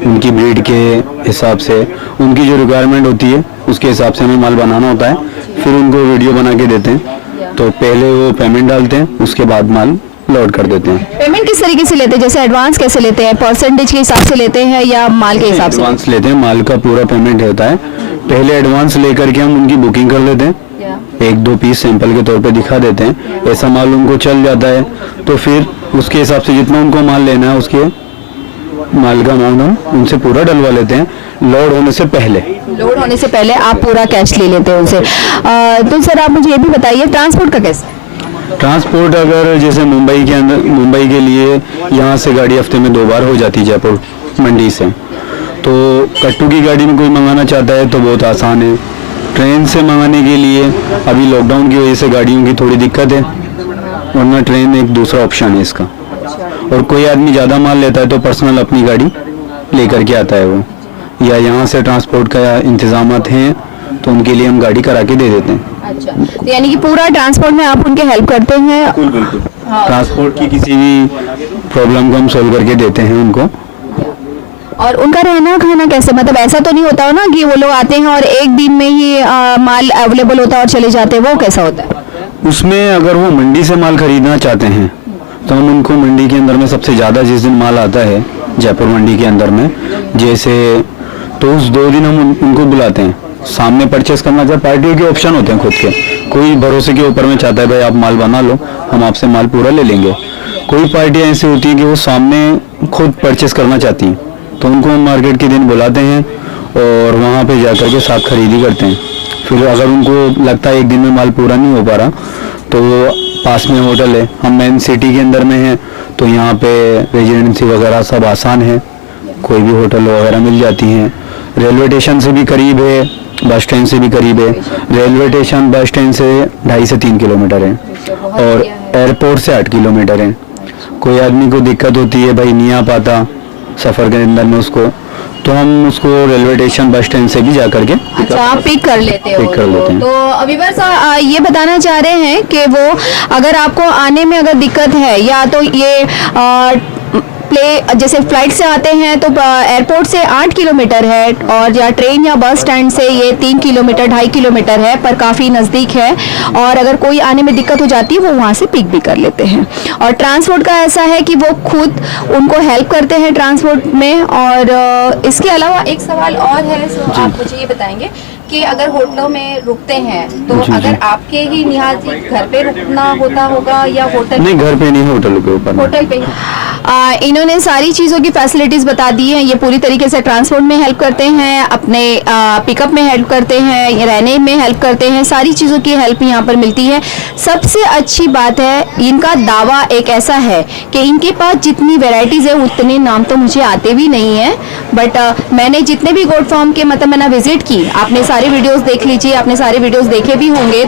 उनकी ब्रीड के हिसाब से, उनकी जो रिक्वायरमेंट होती है उसके हिसाब से हमें माल बनाना होता है, फिर उनको वीडियो बना के देते हैं। तो पहले वो पेमेंट डालते हैं, उसके बाद माल लोड कर देते हैं। पेमेंट किस तरीके से लेते हैं, जैसे एडवांस कैसे लेते हैं, परसेंटेज के हिसाब से लेते हैं या माल के हिसाब से? एडवांस लेते हैं, माल का पूरा पेमेंट होता है, पहले एडवांस लेकर के हम उनकी बुकिंग कर लेते हैं, एक दो पीस सैंपल के तौर पे दिखा देते हैं, ऐसा माल उनको चल जाता है, तो फिर उसके हिसाब से जितना उनको माल लेना है उसके माल का अमाउंट हम उनसे पूरा डलवा लेते हैं। लोड होने से पहले आप पूरा कैश ले लेते हैं उनसे। तो सर आप मुझे ये भी बताइए, ट्रांसपोर्ट का कैसे? ट्रांसपोर्ट अगर जैसे मुंबई के लिए यहाँ से गाड़ी हफ्ते में 2 बार हो जाती है जयपुर मंडी से, तो कट्टू की गाड़ी में कोई मंगाना चाहता है तो बहुत आसान है। ट्रेन से मंगाने के लिए अभी लॉकडाउन की वजह से गाड़ियों की थोड़ी दिक्कत है, वरना ट्रेन एक दूसरा ऑप्शन है इसका। और कोई आदमी ज़्यादा माल लेता है तो पर्सनल अपनी गाड़ी लेकर के आता है वो, या यहाँ से ट्रांसपोर्ट का इंतजामात हैं तो उनके लिए हम गाड़ी करा के दे देते हैं। अच्छा, तो यानी कि पूरा ट्रांसपोर्ट में आप उनके हेल्प करते हैं? बिल्कुल। ट्रांसपोर्ट की किसी भी प्रॉब्लम को हम सोल्व करके देते हैं उनको। और उनका रहना खाना कैसे, मतलब ऐसा तो नहीं होता हो ना कि वो लोग आते हैं और एक दिन में ही माल अवेलेबल होता है और चले जाते हैं, वो कैसा होता है? उसमें अगर वो मंडी से माल खरीदना चाहते हैं तो हम उनको मंडी के अंदर में सबसे ज़्यादा जिस दिन माल आता है जयपुर मंडी के अंदर में, जैसे तो उस 2 दिन हम उनको बुलाते हैं, सामने परचेस करना चाहे, पार्टियों के ऑप्शन होते हैं खुद के, कोई भरोसे के ऊपर में चाहता है भाई आप माल बना लो, हम आपसे माल पूरा ले लेंगे। कोई पार्टियाँ ऐसी होती हैं कि वो सामने खुद परचेस करना चाहती हैं, तो उनको हम मार्केट के दिन बुलाते हैं और वहाँ पे जाकर के साथ खरीदी करते हैं। फिर अगर उनको लगता है एक दिन में माल पूरा नहीं हो पा रहा तो पास में होटल है, हम मेन सिटी के अंदर में हैं तो यहाँ पे रेजिडेंसी वगैरह सब आसान है, कोई भी होटल वगैरह मिल जाती हैं। रेलवे स्टेशन से भी करीब है, बस स्टैंड से भी करीब है। रेलवे स्टेशन बस स्टैंड से 2.5 से 3 किलोमीटर है और एयरपोर्ट से 8 किलोमीटर है। कोई आदमी को दिक्कत होती है भाई नहीं आ पाता सफ़र के अंदर में उसको, तो हम उसको रेलवे स्टेशन बस स्टैंड से भी जा करके पिक कर लेते हो। पिक कर लेते हैं। तो अभी बस ये बताना चाह रहे हैं कि वो अगर आपको आने में अगर दिक्कत है, या तो ये जैसे फ्लाइट से आते हैं तो एयरपोर्ट से 8 किलोमीटर है, और या ट्रेन या बस स्टैंड से ये 3 किलोमीटर 2.5 किलोमीटर है, पर काफ़ी नज़दीक है। और अगर कोई आने में दिक्कत हो जाती है वो वहाँ से पिक भी कर लेते हैं। और ट्रांसपोर्ट का ऐसा है कि वो खुद उनको हेल्प करते हैं ट्रांसपोर्ट में। और इसके अलावा एक सवाल और है, सो आप मुझे ये बताएंगे कि अगर होटलों में रुकते हैं तो अगर आपके ही निहाज घर पे रुकना होता होगा या होटल? नहीं, घर पे नहीं, होटल के ऊपर। होटल पे इन्होंने सारी चीज़ों की फैसिलिटीज़ बता दी हैं। ये पूरी तरीके से ट्रांसपोर्ट में हेल्प करते हैं, अपने पिकअप में हेल्प करते हैं, रहने में हेल्प करते हैं, सारी चीज़ों की हेल्प यहाँ पर मिलती है। सबसे अच्छी बात है, इनका दावा एक ऐसा है कि इनके पास जितनी वैरायटीज़ है उतने नाम तो मुझे आते भी नहीं हैं, बट मैंने जितने भी गोट फार्म के मतलब मैंने विजिट की, आपने सारे वीडियोस देख लीजिए, आपने सारे वीडियोस देखे भी होंगे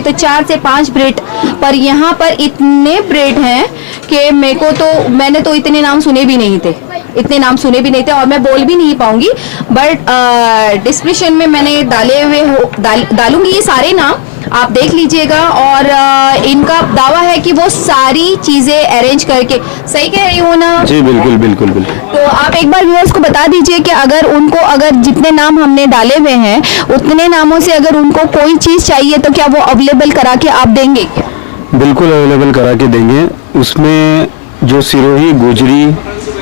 तो 4 से 5 ब्रीड, पर यहाँ पर इतने ब्रीड हैं कि मैंने तो इतने नाम सुने भी नहीं थे, और मैं बोल भी नहीं पाऊंगी, बट डिस्क्रिप्शन में मैंने डालूंगी ये सारे नाम, आप देख लीजिएगा। और इनका दावा है कि वो सारी चीजें अरेंज करके, सही कह रही हो ना? जी बिल्कुल बिल्कुल बिल्कुल। तो आप एक बार व्यूअर्स को बता दीजिए कि अगर जितने नाम हमने डाले हुए हैं उतने नामों से अगर उनको कोई चीज चाहिए तो क्या वो अवेलेबल करा के आप देंगे क्या? बिल्कुल अवेलेबल करा के देंगे। उसमें जो सिरोही, गुजरी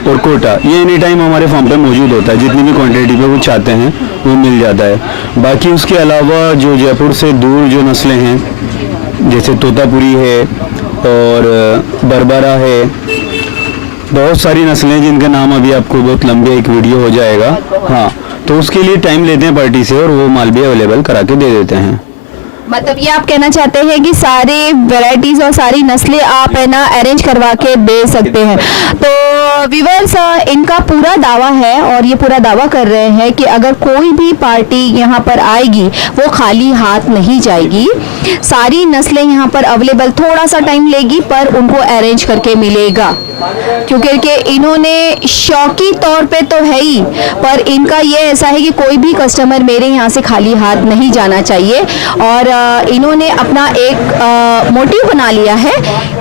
और कोटा, ये एनी टाइम हमारे फार्म पे मौजूद होता है, जितनी भी क्वांटिटी पे वो चाहते हैं वो मिल जाता है। बाकी उसके अलावा जो जयपुर से दूर जो नस्लें हैं, जैसे तोतापुरी है और बरबरा है, बहुत सारी नस्लें जिनका नाम अभी आपको बहुत लंबे एक वीडियो हो जाएगा, हाँ, तो उसके लिए टाइम लेते हैं पार्टी से और वो माल भी अवेलेबल करा के दे देते हैं। मतलब ये आप कहना चाहते हैं कि सारे वैरायटीज और सारी नस्लें आप है ना अरेंज करवा के दे सकते हैं। तो व्यूअर्स, इनका पूरा दावा है और ये पूरा दावा कर रहे हैं कि अगर कोई भी पार्टी यहाँ पर आएगी वो खाली हाथ नहीं जाएगी, सारी नस्लें यहाँ पर अवेलेबल, थोड़ा सा टाइम लेगी पर उनको अरेंज करके मिलेगा, क्योंकि इन्होंने शौकी तौर पे तो है ही, पर इनका ये ऐसा है कि कोई भी कस्टमर मेरे यहाँ से खाली हाथ नहीं जाना चाहिए। और इन्होंने अपना एक मोटिव बना लिया है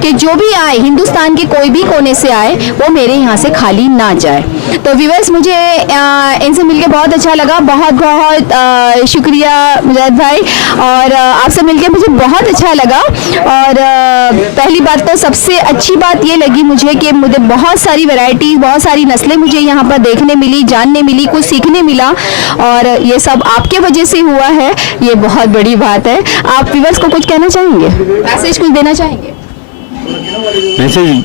कि जो भी आए, हिंदुस्तान के कोई भी कोने से आए, वो मेरे यहाँ से खाली ना जाए। तो व्यूअर्स, मुझे इनसे मिलके बहुत अच्छा लगा, बहुत बहुत शुक्रिया मुजाहिद भाई, और आपसे मिलके मुझे बहुत अच्छा लगा। और पहली बात तो सबसे अच्छी बात ये लगी मुझे कि मुझे बहुत सारी वैरायटीज, बहुत सारी नस्लें मुझे यहाँ पर देखने मिली, जानने मिली, कुछ सीखने मिला, और ये सब आपके वजह से हुआ है, ये बहुत बड़ी बात है। आप व्यूअर्स को कुछ कहना चाहेंगे, मैसेज कुछ देना चाहेंगे? मैसेज,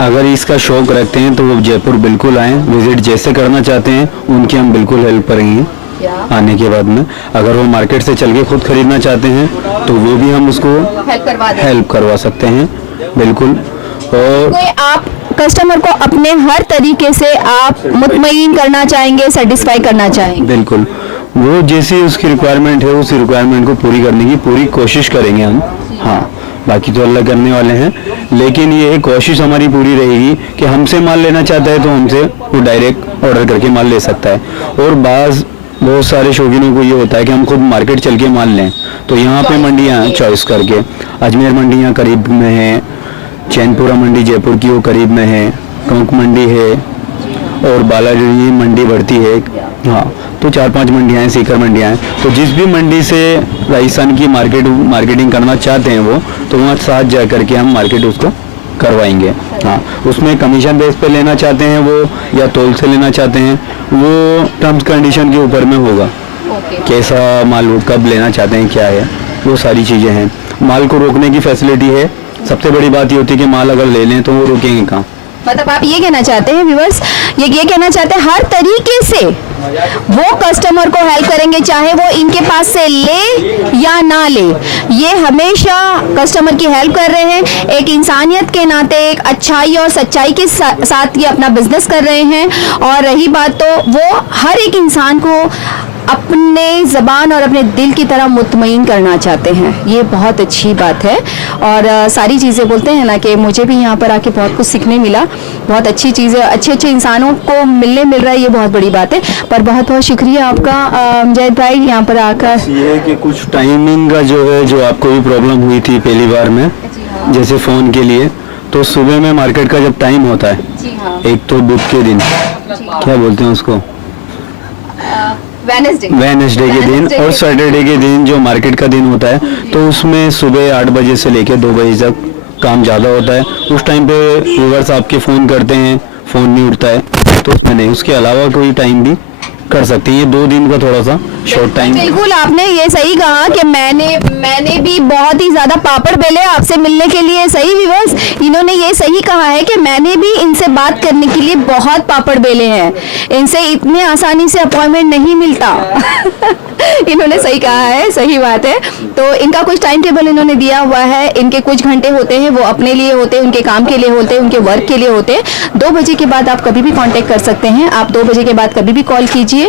अगर इसका शौक रखते हैं तो वो जयपुर बिल्कुल आएँ, विजिट जैसे करना चाहते हैं उनकी हम बिल्कुल हेल्प करेंगे आने के बाद में। अगर वो मार्केट से चल के खुद खरीदना चाहते हैं तो वो भी हम उसको हेल्प करवा सकते हैं, बिल्कुल। और कोई आप कस्टमर को अपने हर तरीके से आप मुतमईन करना चाहेंगे, सेटिस्फाई करना चाहेंगे? बिल्कुल, वो जैसी उसकी रिक्वायरमेंट है उस रिक्वायरमेंट को पूरी करने की पूरी कोशिश करेंगे हम, हाँ, बाकी तो अल्लाह करने वाले हैं, लेकिन ये कोशिश हमारी पूरी रहेगी कि हमसे माल लेना चाहता है तो हमसे वो डायरेक्ट ऑर्डर करके माल ले सकता है। और बहुत सारे शौकीनों को ये होता है कि हम खुद मार्केट चल के माल लें, तो यहाँ पे मंडियाँ चॉइस करके, अजमेर मंडी यहाँ करीब में है, चैनपुरा मंडी जयपुर की वो करीब में है, टोंक मंडी है और बालाजी मंडी बढ़ती है, हाँ, तो 4-5 मंडियाँ हैं, सीकर मंडियाँ हैं। तो जिस भी मंडी से राजस्थान की मार्केटिंग करना चाहते हैं वो, तो वहाँ साथ जा करके हम मार्केट उसको करवाएंगे, हाँ। उसमें कमीशन बेस पे लेना चाहते हैं वो या तोल से लेना चाहते हैं, वो टर्म्स कंडीशन के ऊपर में होगा, कैसा माल वो कब लेना चाहते हैं, क्या है, वो सारी चीज़ें हैं। माल को रोकने की फैसिलिटी है, सबसे बड़ी बात ये होती है कि माल अगर ले लें तो वो रोकेंगे कहाँ। मतलब आप ये कहना चाहते हैं व्यूअर्स, ये कहना चाहते हैं हर तरीके से वो कस्टमर को हेल्प करेंगे, चाहे वो इनके पास से ले या ना ले, ये हमेशा कस्टमर की हेल्प कर रहे हैं। एक इंसानियत के नाते, एक अच्छाई और सच्चाई के साथ ये अपना बिजनेस कर रहे हैं। और रही बात तो वो हर एक इंसान को अपने ज़बान और अपने दिल की तरह मुतमईन करना चाहते हैं, ये बहुत अच्छी बात है। और सारी चीज़ें बोलते हैं ना कि मुझे भी यहाँ पर आके बहुत कुछ सीखने मिला, बहुत अच्छी चीज़ें, अच्छे इंसानों को मिल रहा है, ये बहुत बड़ी बात है। पर बहुत बहुत शुक्रिया आपका मुजाहिद भाई यहाँ पर आकर। ये है कि कुछ टाइमिंग का जो है, जो आपको भी प्रॉब्लम हुई थी पहली बार में, जैसे फ़ोन के लिए, तो सुबह में मार्केट का जब टाइम होता है, एक तो बुध के दिन, क्या बोलते हैं उसको, वेडनेसडे के दिन, और सैटरडे के दिन जो मार्केट का दिन होता है, तो उसमें सुबह 8 बजे से लेकर 2 बजे तक काम ज़्यादा होता है। उस टाइम पे व्यूअर्स आपके फ़ोन करते हैं, फ़ोन नहीं उठता है, तो उसमें नहीं, उसके अलावा कोई टाइम भी कर सकते हैं। ये 2 दिन का थोड़ा सा शॉर्ट टाइम। बिल्कुल, आपने ये सही कहा कि मैंने भी बहुत ही ज्यादा पापड़ बेले आपसे मिलने के लिए। सही व्यूअर्स, इन्होंने ये सही कहा है कि मैंने भी इनसे बात करने के लिए बहुत पापड़ बेले हैं, इनसे इतने आसानी से अपॉइंटमेंट नहीं मिलता। इन्होंने सही कहा है, सही बात है। तो इनका कुछ टाइम टेबल इन्होंने दिया हुआ है, इनके कुछ घंटे होते हैं वो अपने लिए होते हैं, उनके काम के लिए होते हैं, उनके वर्क के लिए होते हैं। 2 बजे के बाद आप कभी भी कांटेक्ट कर सकते हैं, आप 2 बजे के बाद कभी भी कॉल कीजिए,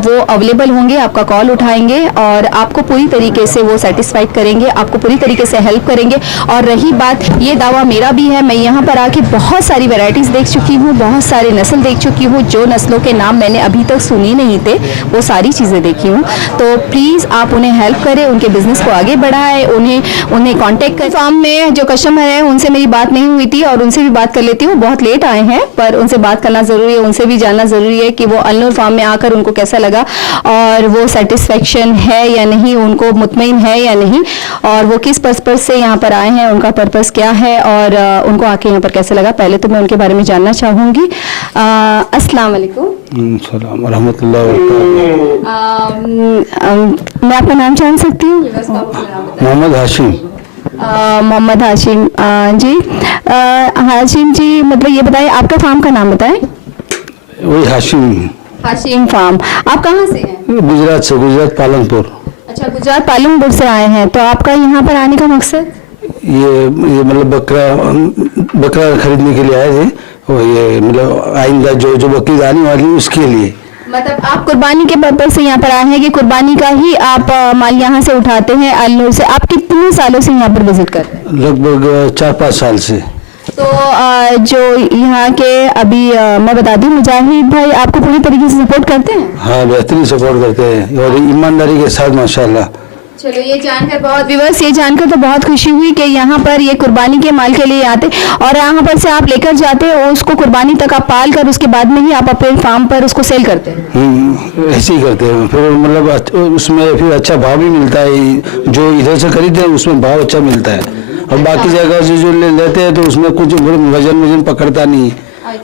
वो अवेलेबल होंगे, आपका कॉल उठाएंगे और आपको पूरी तरीके से वो सेटिस्फाइड करेंगे, आपको पूरी तरीके से हेल्प करेंगे। और रही बात, ये दावा मेरा भी है, मैं यहाँ पर आके बहुत सारी वैरायटीज़ देख चुकी हूँ, बहुत सारे नस्ल देख चुकी हूँ, जो नस्लों के नाम मैंने अभी तक सुनी नहीं थे वो सारी चीज़ें देखी हूँ। तो प्लीज़ आप उन्हें हेल्प करें, उनके बिजनेस को आगे बढ़ाएं, उन्हें कांटेक्ट करें। फार्म में जो कस्टमर है उनसे मेरी बात नहीं हुई थी और उनसे भी बात कर लेती हूँ, बहुत लेट आए हैं पर उनसे बात करना ज़रूरी है, उनसे भी जानना ज़रूरी है कि वो अल्नूर फार्म में आकर उनको कैसा लगा और वो सेटिस्फेक्शन है या नहीं, उनको मुतमईन है या नहीं, और वो किस पर्पज़ से यहाँ पर आए हैं, उनका पर्पज़ क्या है और उनको आके यहाँ पर कैसा लगा। पहले तो मैं उनके बारे में जानना चाहूँगी। अस्सलाम वालेकुम। सलाम व रहमतुल्लाह व बरकातहू। मैं आपका नाम जान सकती हूँ? मोहम्मद हाशिम। मोहम्मद हाशिम जी। हाशिम जी, मतलब ये बताइए आपका फार्म का नाम बताएं। वही हाशिम। हाशिम फार्म। आप कहाँ से हैं? गुजरात से, गुजरात पालनपुर। अच्छा, गुजरात पालनपुर से आए हैं। तो आपका यहाँ पर आने का मकसद? ये मतलब बकरा खरीदने के लिए आए थे, और ये मतलब आइंदा जो बकरीद आने वाली है उसके लिए। मतलब आप कुर्बानी के पर्पज से यहाँ पर आए हैं कि कुर्बानी का ही आप माल यहाँ से उठाते हैं अल्नूर से? आप कितने सालों से यहाँ पर विजिट कर रहे हैं? लगभग 4-5 साल से। तो जो यहाँ के अभी मैं बता दूँ, मुजाहिद भाई आपको पूरी तरीके से सपोर्ट करते हैं? हाँ, बेहतरीन सपोर्ट करते हैं और ईमानदारी के साथ माशाल्लाह। चलो, ये जानकर बहुत व्यूअर्स, ये जानकर तो बहुत खुशी हुई कि यहाँ पर ये कुर्बानी के माल के लिए आते और यहाँ पर से आप लेकर जाते और उसको कुर्बानी तक आप पाल कर उसके बाद में ही आप अपने फार्म पर उसको सेल करते हैं। ऐसे ही करते हैं, फिर मतलब उसमें फिर अच्छा भाव भी मिलता है, जो इधर से खरीदते हैं उसमें भाव अच्छा मिलता है, और बाकी जगह से जो लेते हैं तो उसमें कुछ वजन पकड़ता नहीं,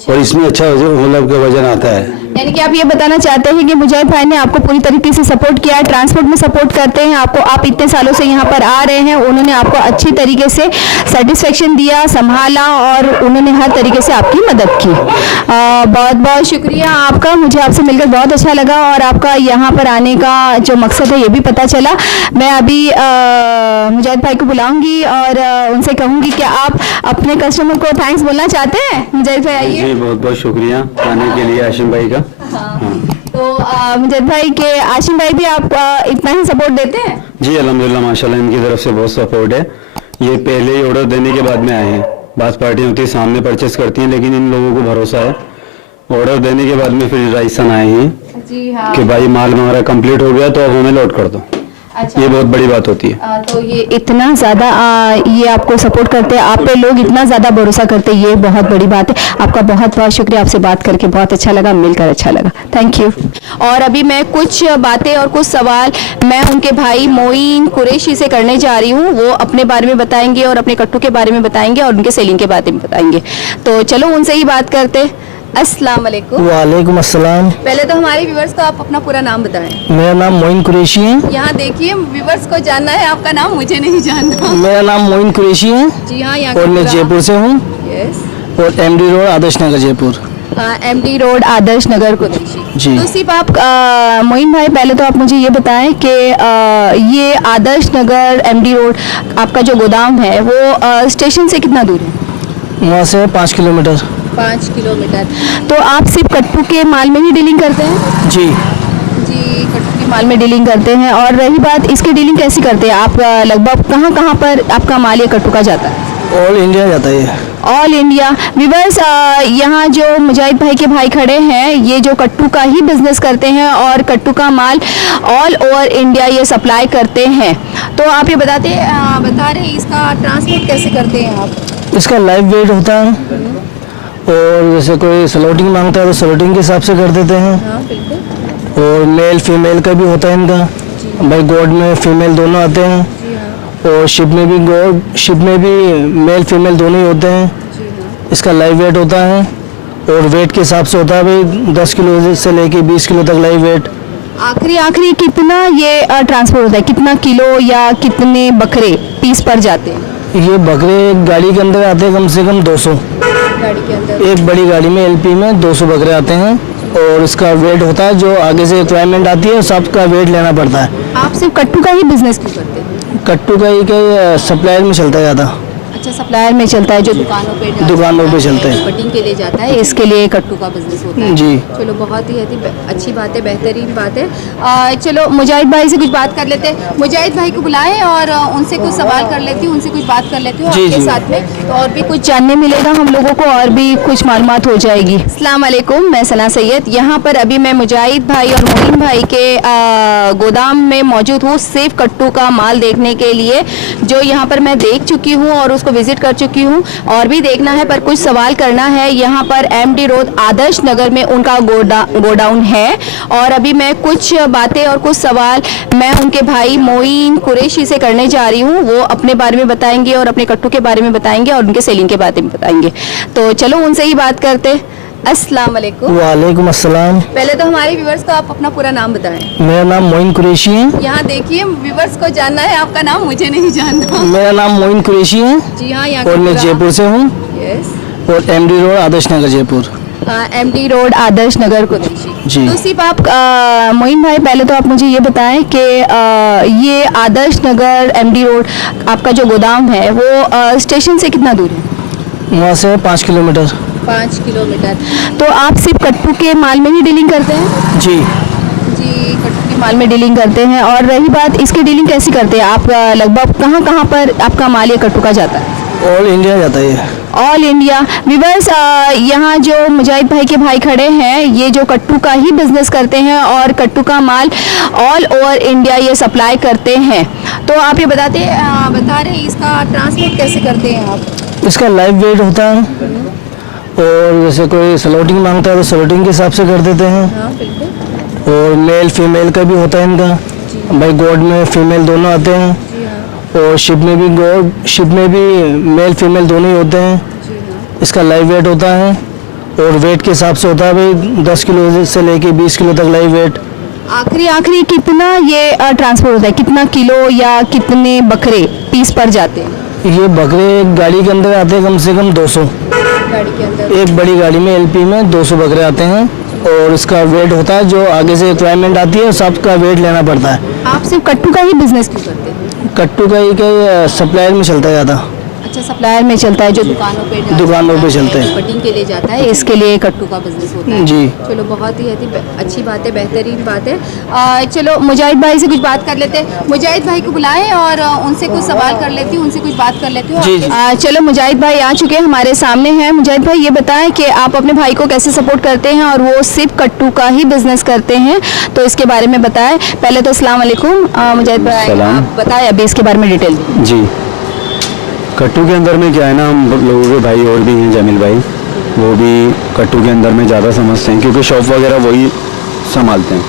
और इसमें अच्छा मतलब का वजन आता है। यानी कि आप ये बताना चाहते हैं कि मुजाहिद भाई ने आपको पूरी तरीके से सपोर्ट किया है, ट्रांसपोर्ट में सपोर्ट करते हैं आपको, आप इतने सालों से यहाँ पर आ रहे हैं, उन्होंने आपको अच्छी तरीके से सेटिस्फेक्शन दिया, संभाला और उन्होंने हर तरीके से आपकी मदद की। बहुत बहुत शुक्रिया आपका, मुझे आपसे मिलकर बहुत अच्छा लगा और आपका यहाँ पर आने का जो मकसद है ये भी पता चला। मैं अभी मुजाहिद भाई को बुलाऊंगी और उनसे कहूँगी कि आप अपने कस्टमर को थैंक्स बोलना चाहते हैं। मुजाहिद भाई आइए। जी, बहुत बहुत शुक्रिया आने के लिए आशिम भाई का। तो मुजाहिद भाई के आशिम भाई भी आप इतना ही सपोर्ट देते हैं? जी अल्हम्दुलिल्लाह, माशाल्लाह इनकी तरफ से बहुत सपोर्ट है। ये पहले ही ऑर्डर देने के बाद में आए हैं, बात पार्टियाँ होती है सामने परचेस करती हैं, लेकिन इन लोगों को भरोसा है, ऑर्डर देने के बाद में फिर राइसन आए हैं। जी हाँ। कि भाई माल हमारा कंप्लीट हो गया तो अब हमें लोड कर दो। अच्छा, ये बहुत बड़ी बात होती है। तो ये इतना ज़्यादा ये आपको सपोर्ट करते हैं, आप पे लोग इतना ज़्यादा भरोसा करते हैं, ये बहुत बड़ी बात है। आपका बहुत बहुत शुक्रिया, आपसे बात करके बहुत अच्छा लगा, मिलकर अच्छा लगा, थैंक यू। और अभी मैं कुछ बातें और कुछ सवाल मैं उनके भाई मोइन कुरैशी से करने जा रही हूँ। वो अपने बारे में बताएंगे और अपने कट्टू के बारे में बताएंगे और उनके सेलिंग के बारे में बताएंगे। तो चलो उनसे ही बात करते। अस्सलाम वालेकुम। वालेकुम अस्सलाम। पहले तो हमारे व्यूवर्स को आप अपना पूरा नाम बताएं। मेरा नाम मोइन कुरैशी है। यहाँ देखिए, व्यूवर्स को जानना है आपका नाम, मुझे नहीं जानना। मेरा नाम मोइन कुरैशी है। जी हाँ, यहाँ और मैं जयपुर से हूँ। यस। और MD road Adarsh Nagar Jaipur. MD road Adarsh Nagar Qureshi. जी। तो सिर्फ आप मोइन भाई, पहले तो आप मुझे ये बताएं कि ये आदर्श नगर एमडी रोड आपका जो गोदाम है वो स्टेशन से कितना दूर है? वहाँ से 5 किलोमीटर। 5 किलोमीटर। तो आप सिर्फ कट्टू के माल में ही डीलिंग करते हैं? जी जी, कट्टू के माल में डीलिंग करते हैं। और रही बात, इसकी डीलिंग कैसी करते हैं आप? लगभग कहाँ कहाँ पर आपका माल ये कट्टू का जाता है? ऑल इंडिया जाता है। All India. व्यूअर्स, यहाँ जो मुजाहिद भाई के भाई खड़े हैं, ये जो कट्टू का ही बिजनेस करते हैं और कट्टू का माल ऑल ओवर इंडिया ये सप्लाई करते हैं। तो आप ये बता रहे हैं इसका ट्रांसपोर्ट कैसे करते हैं आप? इसका लाइव वेट होता है, और जैसे कोई स्लॉटिंग मांगता है तो स्लॉटिंग के हिसाब से कर देते हैं। हाँ, बिल्कुल। और मेल फीमेल का भी होता है इनका। भाई गोड में फीमेल दोनों आते हैं। और शिप में भी मेल फीमेल दोनों ही होते हैं। इसका लाइव वेट होता है। और वेट के हिसाब से होता है भाई 10 किलो से लेके 20 किलो तक लाइव वेट। आखिरी कितना ये ट्रांसपोर्ट होता है, कितना किलो या कितने बकरे पीस पर जाते हैं? ये बकरे एक गाड़ी के अंदर आते हैं कम से कम 200। गाड़ी के अंदर एक बड़ी गाड़ी में एलपी में 200 बकरे आते हैं और इसका वेट होता है जो आगे से रिक्वायरमेंट आती है सबका वेट लेना पड़ता है। आप सिर्फ कट्टू का ही बिजनेस क्यों करते हैं? कट्टू का ही के सप्लायर में चलता है ज़्यादा। अच्छा, सप्लायर में चलता है जो दुकानों पे चलता है। कटिंग के लिए जाता है, इसके लिए कट्टू का बिजनेस होता है। जी। चलो बहुत ही अच्छी बात है, बेहतरीन बात है। चलो मुजाहिद भाई से कुछ बात कर लेते हैं। मुजाहिद भाई को बुलाएं और उनसे कुछ सवाल कर लेती हूँ, उनसे कुछ बात कर लेती हूँ जी, आपके जी। साथ में, तो और भी कुछ जानने मिलेगा हम लोगों को और भी कुछ मालूमात हो जाएगी। अस्सलाम वालेकुम, मैं सना सैयद। यहाँ पर अभी मैं मुजाहिद भाई और मोइन भाई के गोदाम में मौजूद हूँ सिर्फ कट्टू का माल देखने के लिए, जो यहाँ पर मैं देख चुकी हूँ और उसको विजिट कर चुकी हूँ और भी देखना है, पर कुछ सवाल करना है। यहाँ पर एमडी रोड आदर्श नगर में उनका गोडाउन है और अभी मैं कुछ बातें और कुछ सवाल मैं उनके भाई मोइन कुरैशी से करने जा रही हूँ। वो अपने बारे में बताएंगे और अपने कट्टू के बारे में बताएंगे और उनके सेलिंग के बारे में बताएंगे, तो चलो उनसे ही बात करते। अस्सलाम वालेकुम। वालेकुम अस्सलाम। पहले तो हमारे व्यूवर्स को आप अपना पूरा नाम बताएं। मेरा नाम मोइन कुरैशी है। यहाँ देखिए, व्यूवर्स को जानना है आपका नाम, मुझे नहीं जानना। मेरा नाम मोइन कुरैशी है जी हाँ, यहाँ और मैं जयपुर से हूँ यस। और MD road Adarsh Nagar Jaipur. MD road Adarsh Nagar Qureshi जी। तो सिर्फ आप मोइन भाई पहले तो आप मुझे ये बताएं कि ये आदर्श नगर एमडी रोड आपका जो गोदाम है वो स्टेशन से कितना दूर है? वहाँ से 5 किलोमीटर। 5 किलोमीटर। तो आप सिर्फ कट्टू के माल में ही डीलिंग करते हैं? जी। जी, कट्टू के माल में डीलिंग करते हैं। और रही बात इसकी डीलिंग कैसी करते हैं आप, लगभग कहाँ कहाँ पर आपका माल ये कट्टू का जाता है? ऑल इंडिया जाता है ये। All India. व्यूअर्स, यहाँ जो मुजाहिद भाई के भाई खड़े हैं ये जो कट्टू का ही बिजनेस करते हैं और कट्टू का माल ऑल ओवर इंडिया ये सप्लाई करते हैं। तो आप ये बता रहे हैं इसका ट्रांसपोर्ट कैसे करते हैं आप? इसका लाइव वेट होता है और जैसे कोई स्लॉटिंग मांगता है तो स्लॉटिंग के हिसाब से कर देते हैं। हाँ बिल्कुल। और मेल फीमेल का भी होता है इनका। भाई गोड में फीमेल दोनों आते हैं जी हाँ। और शिप में भी मेल फीमेल दोनों ही होते हैं। जी हाँ। इसका लाइव वेट होता है और वेट के हिसाब से होता है भाई 10 किलो से लेके 20 किलो तक लाइव वेट। आखिरी कितना ये ट्रांसपोर्ट होता है, कितना किलो या कितने बकरे पीस पर जाते हैं? ये बकरे एक गाड़ी के अंदर आते हैं कम से कम 200। गाड़ी के अंदर एक बड़ी गाड़ी में एलपी में 200 बकरे आते हैं और इसका वेट होता है जो आगे से रिक्वायरमेंट आती है सबका वेट लेना पड़ता है। आप सिर्फ कट्टू का ही बिजनेस क्यों करते हैं? कट्टू का ही के सप्लायर में चलता है ज़्यादा। अच्छा, सप्लायर में चलता है जो दुकानों पे चलते हैं। कटिंग के लिए जाता है, इसके लिए कट्टू का बिजनेस होता है। जी। चलो बहुत ही अच्छी बात है, बेहतरीन बात है। चलो मुजाहिद भाई से कुछ बात कर लेते हैं। मुजाहिद भाई को बुलाएं और उनसे कुछ सवाल कर लेती हूँ, उनसे कुछ बात कर लेती हूँ। जी, जी। चलो मुजाहिद भाई आ चुके हैं, हमारे सामने हैं। मुजाहिद भाई ये बताएं कि आप अपने भाई को कैसे सपोर्ट करते हैं और वो सिर्फ कट्टू का ही बिजनेस करते हैं, तो इसके बारे में बताएं। पहले तो अस्सलाम वालेकुम मुजाहिद भाई, सलाम। आप बताएं अभी इसके बारे में डिटेल। जी, कट्टू के अंदर में क्या है ना, हम लोगों के भाई और भी हैं, जमील भाई, वो भी कट्टू के अंदर में ज़्यादा समझते हैं क्योंकि शॉप वगैरह वही संभालते हैं।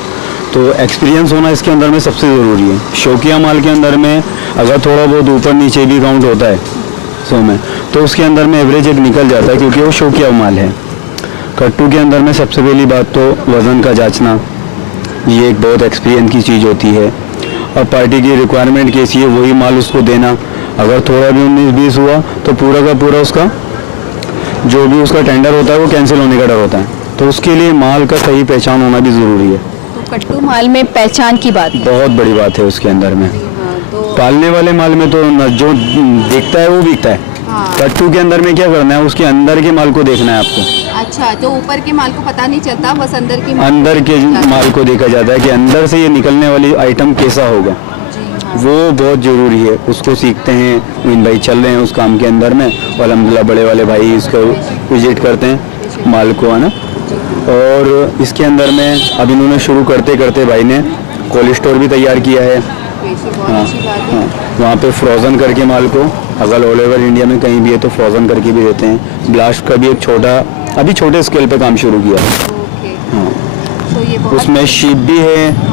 तो एक्सपीरियंस होना इसके अंदर में सबसे ज़रूरी है। शौकिया माल के अंदर में अगर थोड़ा बहुत ऊपर नीचे भी काउंट होता है 100 में, तो उसके अंदर में एवरेज एक निकल जाता है क्योंकि वो शौकिया माल है। कट्टू के अंदर में सबसे पहली बात तो वज़न का जांचना, ये एक बहुत एक्सपीरियंस की चीज़ होती है। और पार्टी की रिक्वायरमेंट कैसी है वही माल उसको देना। अगर थोड़ा भी 19-20 हुआ तो पूरा का पूरा उसका जो भी उसका टेंडर होता है वो कैंसिल होने का डर होता है। तो उसके लिए माल का सही पहचान होना भी ज़रूरी है। तो कट्टू माल में पहचान की बात है। बहुत बड़ी बात है उसके अंदर में। तो पालने वाले माल में तो जो दिखता है वो बिकता है। हाँ। कट्टू के अंदर में क्या करना है, उसके अंदर के माल को देखना है आपको। अच्छा, तो ऊपर के माल को पता नहीं चलता, बस अंदर की अंदर के माल को देखा जाता है कि अंदर से ये निकलने वाली आइटम कैसा होगा, वो बहुत ज़रूरी है। उसको सीखते हैं, मोइन भाई चल रहे हैं उस काम के अंदर में और अल्हम्दुलिल्लाह बड़े वाले भाई इसको विजिट करते हैं माल को, है ना। और इसके अंदर में अब इन्होंने शुरू करते करते भाई ने कोल्ड स्टोर भी तैयार किया है। हाँ हाँ, वहाँ पे फ्रोज़न करके माल को अगर ऑल ओवर इंडिया में कहीं भी है तो फ्रोज़न करके भी देते हैं। ब्लास्ट का भी एक अभी छोटे स्केल पे काम शुरू किया है। हाँ, उसमें शीप भी है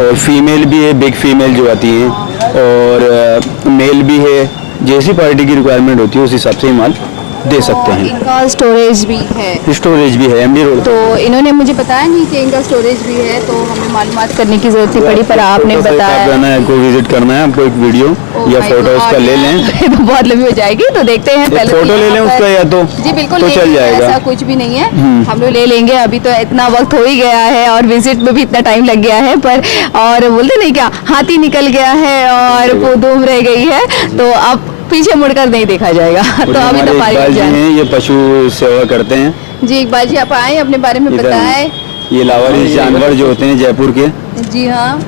और फीमेल भी है, बिग फीमेल जो आती हैं, और मेल भी है। जैसी पार्टी की रिक्वायरमेंट होती है उस हिसाब से ही माल दे सकते हैं। इनका स्टोरेज भी है, स्टोरेज भी है एमडी रोड। तो इन्होंने मुझे बताया नहीं कि इनका स्टोरेज भी है, तो हमें मालूमात करने की जरूरत नहीं पड़ी, पर आपने बताया। आपको विजिट करना है, आपको एक वीडियो या फोटो उसका ले लें तो बहुत लंबी हो जाएगी, तो देखते हैं पहले फोटो ले लें उसका, या तो जी बिल्कुल तो ले चल लेंगे, जाएगा। ऐसा कुछ भी नहीं है, हम लोग ले लेंगे। अभी तो इतना वक्त हो ही गया है और विजिट में भी इतना टाइम लग गया है, पर और बोलते नहीं क्या, हाथी निकल गया है और वो धूम रह गई है, तो अब पीछे मुड़कर नहीं देखा जाएगा। तो अभी तो इकबाल जी हैं, ये पशु सेवा करते हैं। जी इकबाल जी, आप आए अपने बारे में बताएं। ये लावारिस जानवर जो होते हैं जयपुर के, जी हाँ,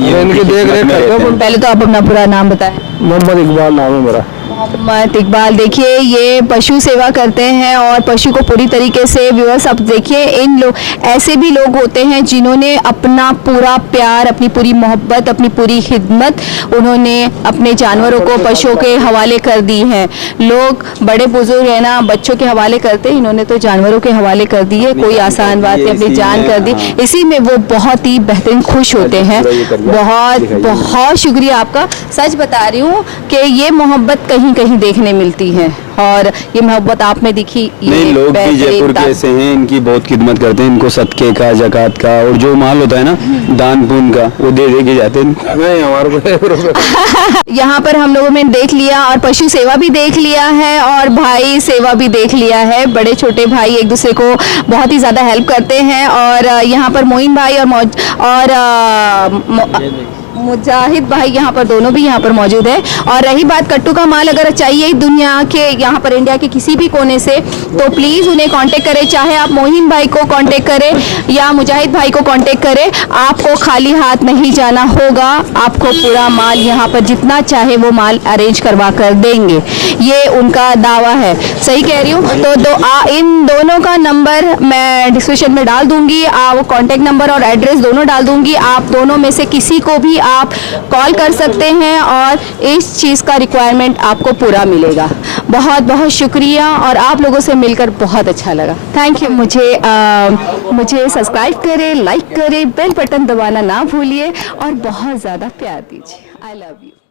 ये इनकी देख रेख करते हैं। पहले तो आप अपना पूरा नाम बताएं। मोहम्मद इकबाल नाम है मेरा। मोहम्मद इकबाल, देखिए ये पशु सेवा करते हैं और पशु को पूरी तरीके से, व्यूअर्स अब देखिए, इन लोग ऐसे भी लोग होते हैं जिन्होंने अपना पूरा प्यार, अपनी पूरी मोहब्बत, अपनी पूरी खिदमत उन्होंने अपने जानवरों को, पशुओं के हवाले कर दी है। लोग बड़े बुजुर्ग है ना, बच्चों के हवाले करते हैं, इन्होंने तो जानवरों के हवाले कर दी है। कोई आसान बात नहीं, अपनी जान कर दी, इसी में वो बहुत ही बेहतरीन खुश होते हैं। बहुत बहुत शुक्रिया आपका। सच बता रही हूँ कि ये मोहब्बत कहीं कहीं देखने मिलती है और ये मोहब्बत आप में दिखी। नहीं, लोग भी जयपुर के ऐसे हैं, इनकी बहुत खिदमत करते हैं, इनको सदके का, ज़कात का और जो माल होता है ना दान पुण्य का, वो दे दे के जाते हैं। नहीं हमारे यहाँ पर हम लोगों ने देख लिया और पशु सेवा भी देख लिया है और भाई सेवा भी देख लिया है। बड़े छोटे भाई एक दूसरे को बहुत ही ज़्यादा हेल्प करते हैं और यहाँ पर मोइन भाई और मुजाहिद भाई यहाँ पर दोनों भी यहाँ पर मौजूद है। और रही बात कट्टू का माल अगर चाहिए दुनिया के, यहाँ पर इंडिया के किसी भी कोने से, तो प्लीज़ उन्हें कांटेक्ट करें। चाहे आप मोहिन भाई को कांटेक्ट करें या मुजाहिद भाई को कांटेक्ट करें, आपको खाली हाथ नहीं जाना होगा। आपको पूरा माल यहाँ पर जितना चाहे वो माल अरेंज करवा कर देंगे, ये उनका दावा है। सही कह रही हूँ? तो इन दोनों का नंबर मैं डिस्क्रिप्शन में डाल दूँगी, आप कॉन्टेक्ट नंबर और एड्रेस दोनों डाल दूँगी। आप दोनों में से किसी को भी आप कॉल कर सकते हैं और इस चीज़ का रिक्वायरमेंट आपको पूरा मिलेगा। बहुत बहुत शुक्रिया और आप लोगों से मिलकर बहुत अच्छा लगा। Thank you. मुझे सब्सक्राइब करें, लाइक करें, बेल बटन दबाना ना भूलिए और बहुत ज़्यादा प्यार दीजिए। I love you.